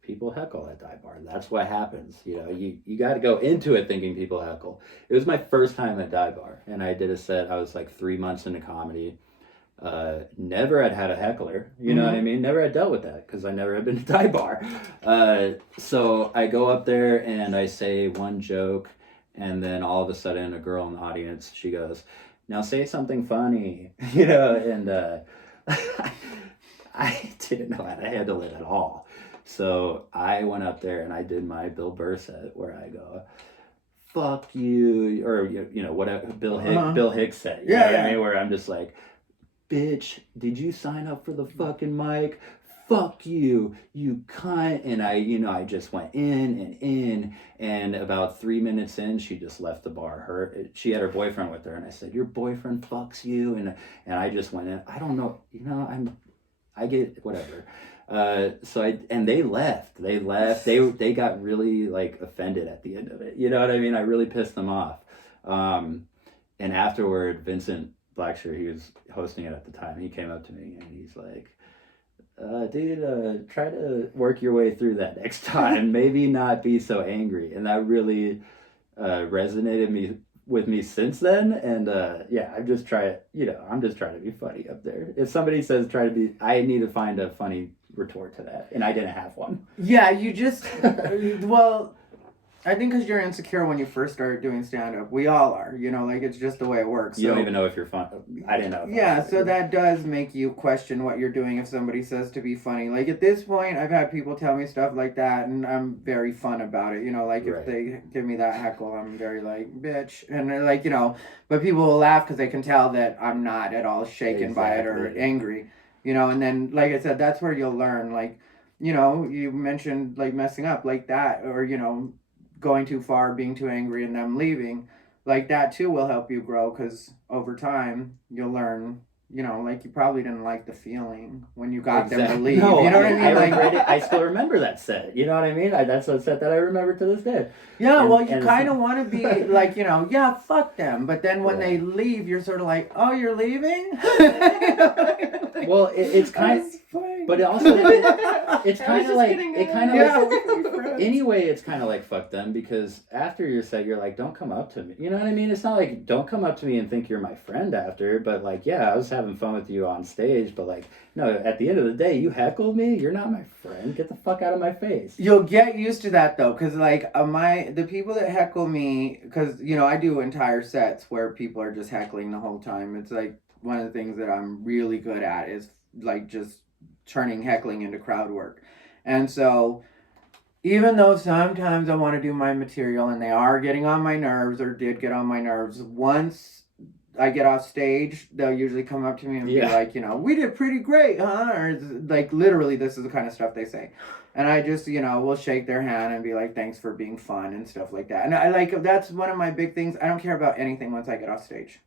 people heckle at Dive Bar. That's what happens. You know, you got to go into it thinking people heckle. It was my first time at Dive Bar, and I did a set. I was like 3 months into comedy. Never had a heckler, you know what I mean? Never had dealt with that because I never had been to Thai bar. So I go up there and I say one joke, and then all of a sudden a girl in the audience, she goes, now say something funny, you know, and I didn't know how to handle it at all. So I went up there and I did my Bill Burr set where I go, fuck you, or you know, whatever Bill Hicks said, you know what I mean? Where I'm just like, bitch, did you sign up for the fucking mic? Fuck you, you cunt. And I just went in, and about 3 minutes in, she just left the bar. She had her boyfriend with her, and I said, your boyfriend fucks you, and I just went in. I don't know, you know, I get whatever. And they left. They got really like offended at the end of it. You know what I mean? I really pissed them off. And afterward, Vincent Blackshear, he was hosting it at the time. He came up to me and he's like, dude, try to work your way through that next time. Maybe not be so angry. And that really resonated with me since then. And I'm just trying to be funny up there. If somebody says I need to find a funny retort to that, and I didn't have one. Yeah, you just well, I think because you're insecure when you first started doing stand-up. We all are, you know, like it's just the way it works. You don't even know if you're fun. I didn't know. Yeah, so that does make you question what you're doing if somebody says to be funny. Like at this point, I've had people tell me stuff like that, and I'm very fun about it. You know, like if they give me that heckle, I'm very like, bitch. And they're like, you know, but people will laugh because they can tell that I'm not at all shaken by it or angry. You know, and then, like I said, that's where you'll learn. Like, you know, you mentioned like messing up like that, or, you know, going too far, being too angry, and them leaving, like that too will help you grow, because over time you'll learn, you know, like you probably didn't like the feeling when you got them to leave. No, you know what I mean? I still remember that set. You know what I mean? That's a set that I remember to this day. Yeah, well, you kind of want to be like, you know, yeah, fuck them. But then when they leave, you're sort of like, oh, you're leaving? Well, it's kind of, but it also, it's kind of like, anyway, it's kind of like fuck them, because after your set, you're like, don't come up to me. You know what I mean? It's not like, don't come up to me and think you're my friend after, but like, yeah, I was having fun with you on stage, but like, no, at the end of the day, you heckled me, you're not my friend, get the fuck out of my face. You'll get used to that though, because like the people that heckle me, because, you know, I do entire sets where people are just heckling the whole time. It's like one of the things that I'm really good at is like just turning heckling into crowd work. And so even though sometimes I want to do my material and they are getting on my nerves, or did get on my nerves, once I get off stage, they'll usually come up to me and be like, you know, we did pretty great, huh? Or like literally this is the kind of stuff they say. And I just, you know, will shake their hand and be like, thanks for being fun and stuff like that. And I like, that's one of my big things. I don't care about anything once I get off stage.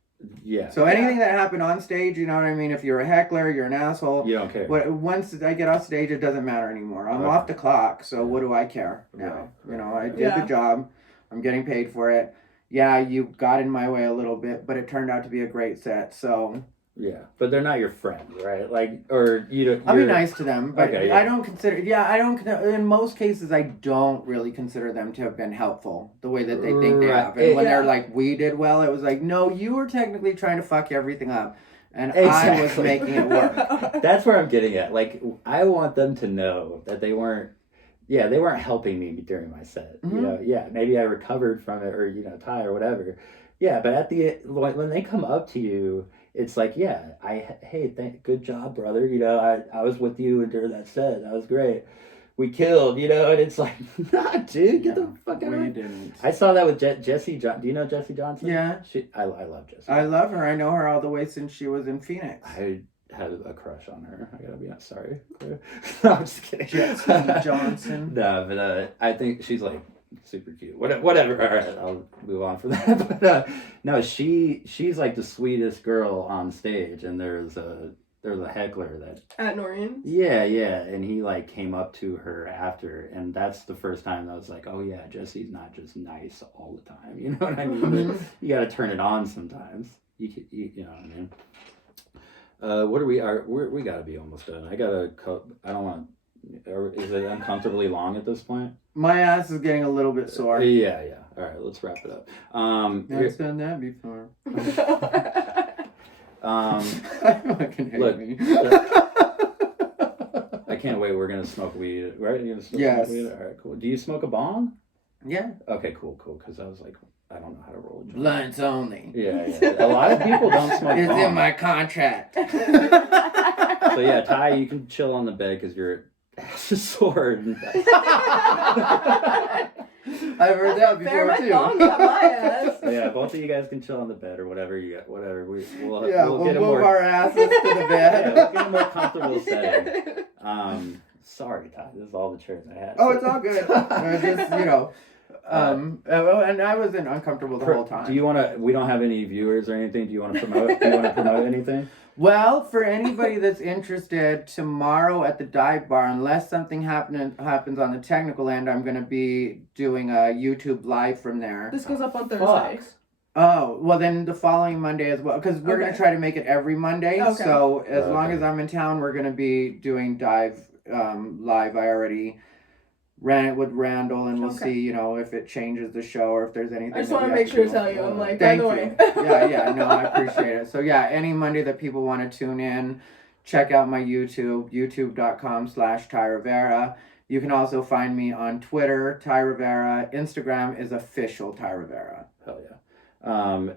Yeah. So anything that happened on stage, you know what I mean? If you're a heckler, you're an asshole. You don't care. Once I get off stage, it doesn't matter anymore. I'm off the clock, so what do I care now? You know, I did the job. I'm getting paid for it. Yeah, you got in my way a little bit, but it turned out to be a great set, so... Yeah, but they're not your friend, right? Like, or you don't... I'll be nice to them, but I don't consider... Yeah, I don't... In most cases, I don't really consider them to have been helpful the way that they think they have. And when they're like, we did well, it was like, no, you were technically trying to fuck everything up. And I was making it work. That's where I'm getting at. Like, I want them to know that they weren't... Yeah, they weren't helping me during my set. You know, yeah, maybe I recovered from it, or, you know, Thai or whatever. Yeah, but at the when they come up to you... It's like, yeah, good job, brother. You know, I was with you during that set. That was great. We killed, you know, and it's like, nah, dude, get the fuck out of here. Didn't. I saw that with Jessie. Do you know Jessie Johnson? Yeah. I love Jessie. I love her. I know her all the way since she was in Phoenix. I had a crush on her. I gotta be honest. Sorry. No, I'm just kidding. Jessie Johnson. No, but I think she's like super cute. Whatever. All right, I'll move on from that. But no, she's like the sweetest girl on stage, and there's a heckler that at Norian. Yeah, and he like came up to her after, and that's the first time I was like, oh yeah, Jesse's not just nice all the time. You know what I mean? You got to turn it on sometimes. You know what I mean? We got to be almost done. I don't want. Is it uncomfortably long at this point? My ass is getting a little bit sore. Yeah. All right, let's wrap it up. I've done that before. I fucking hate Look, me. I can't wait. We're gonna smoke weed, right? You're gonna still Yes. smoke weed? All right, cool. Do you smoke a bong? Yeah. Okay, cool. Because I was like, I don't know how to roll a joint. Blunts only. Yeah. A lot of people don't smoke It's bongs. in my contract. So yeah, Ty, you can chill on the bed because your ass is sore. I've heard that Fair, before my too. thong got my ass. Yeah, both of you guys can chill on the bed or whatever you got. Whatever we'll We'll get a move more our asses to the yeah, bed. we'll get a more comfortable setting. Sorry, Ty. This is all the chairs I had. Oh, it's all good. I just, and I wasn't uncomfortable the whole time. Do you want to? We don't have any viewers or anything. Do you want to promote? Do you want to promote anything? Well, for anybody that's interested, tomorrow at the dive bar, unless something happens on the technical end, I'm going to be doing a YouTube live from there. This goes up on Thursday. Fuck. Oh, well then the following Monday as well, because we're going to try to make it every Monday. Okay. So as long as I'm in town, we're going to be doing dive live. I already ran it with Randall, and we'll see, if it changes the show or if there's anything. I just want to make sure to tell you. I'm like, by Thank the you. way. Yeah, no, I appreciate it. So yeah, any Monday that people want to tune in, check out my YouTube, youtube.com/Ty Rivera. You can also find me on Twitter, Ty Rivera. Instagram is official Ty Rivera. Hell yeah.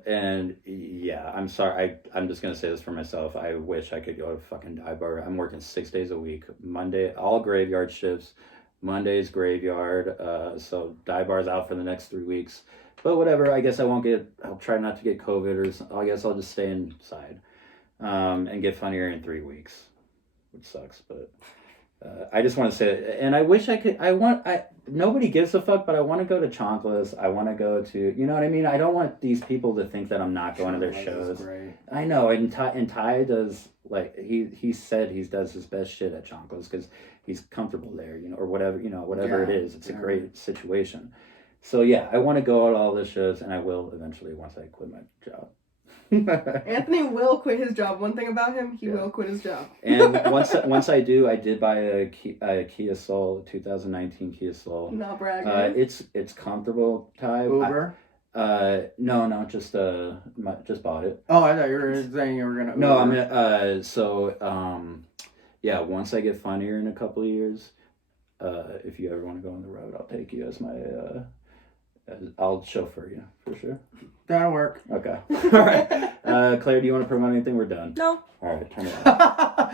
And yeah, I'm sorry. I'm just gonna say this for myself. I wish I could go to fucking dive bar. I'm working 6 days a week. Monday, all graveyard shifts. Monday's graveyard. So dive bar's out for the next 3 weeks. But whatever. I guess I'll try not to get COVID, or I guess I'll just stay inside, and get funnier in 3 weeks, which sucks. But I just want to say, and I wish I could. Nobody gives a fuck, but I want to go to Chonkless. I want to go to, you know what I mean? I don't want these people to think that I'm not going to their shows. I know, and Ty does, like, he said he does his best shit at Chonkless because he's comfortable there, or whatever, whatever it is. It's a great situation. So yeah, I want to go to all the shows, and I will eventually once I quit my job. Anthony will quit his job. One thing about him, he will quit his job. And once I do, I did buy a Kia Soul, 2019 Kia Soul. Not bragging. It's comfortable, Ty. Uber? No, just bought it. Oh, I thought you were saying you were gonna. No, Uber. Yeah. Once I get funnier in a couple of years, if you ever want to go on the road, I'll take you as my. I'll chauffeur you for sure. That'll work. Okay. All right. Claire, do you want to promote anything? We're done. No. All right. Turn it off.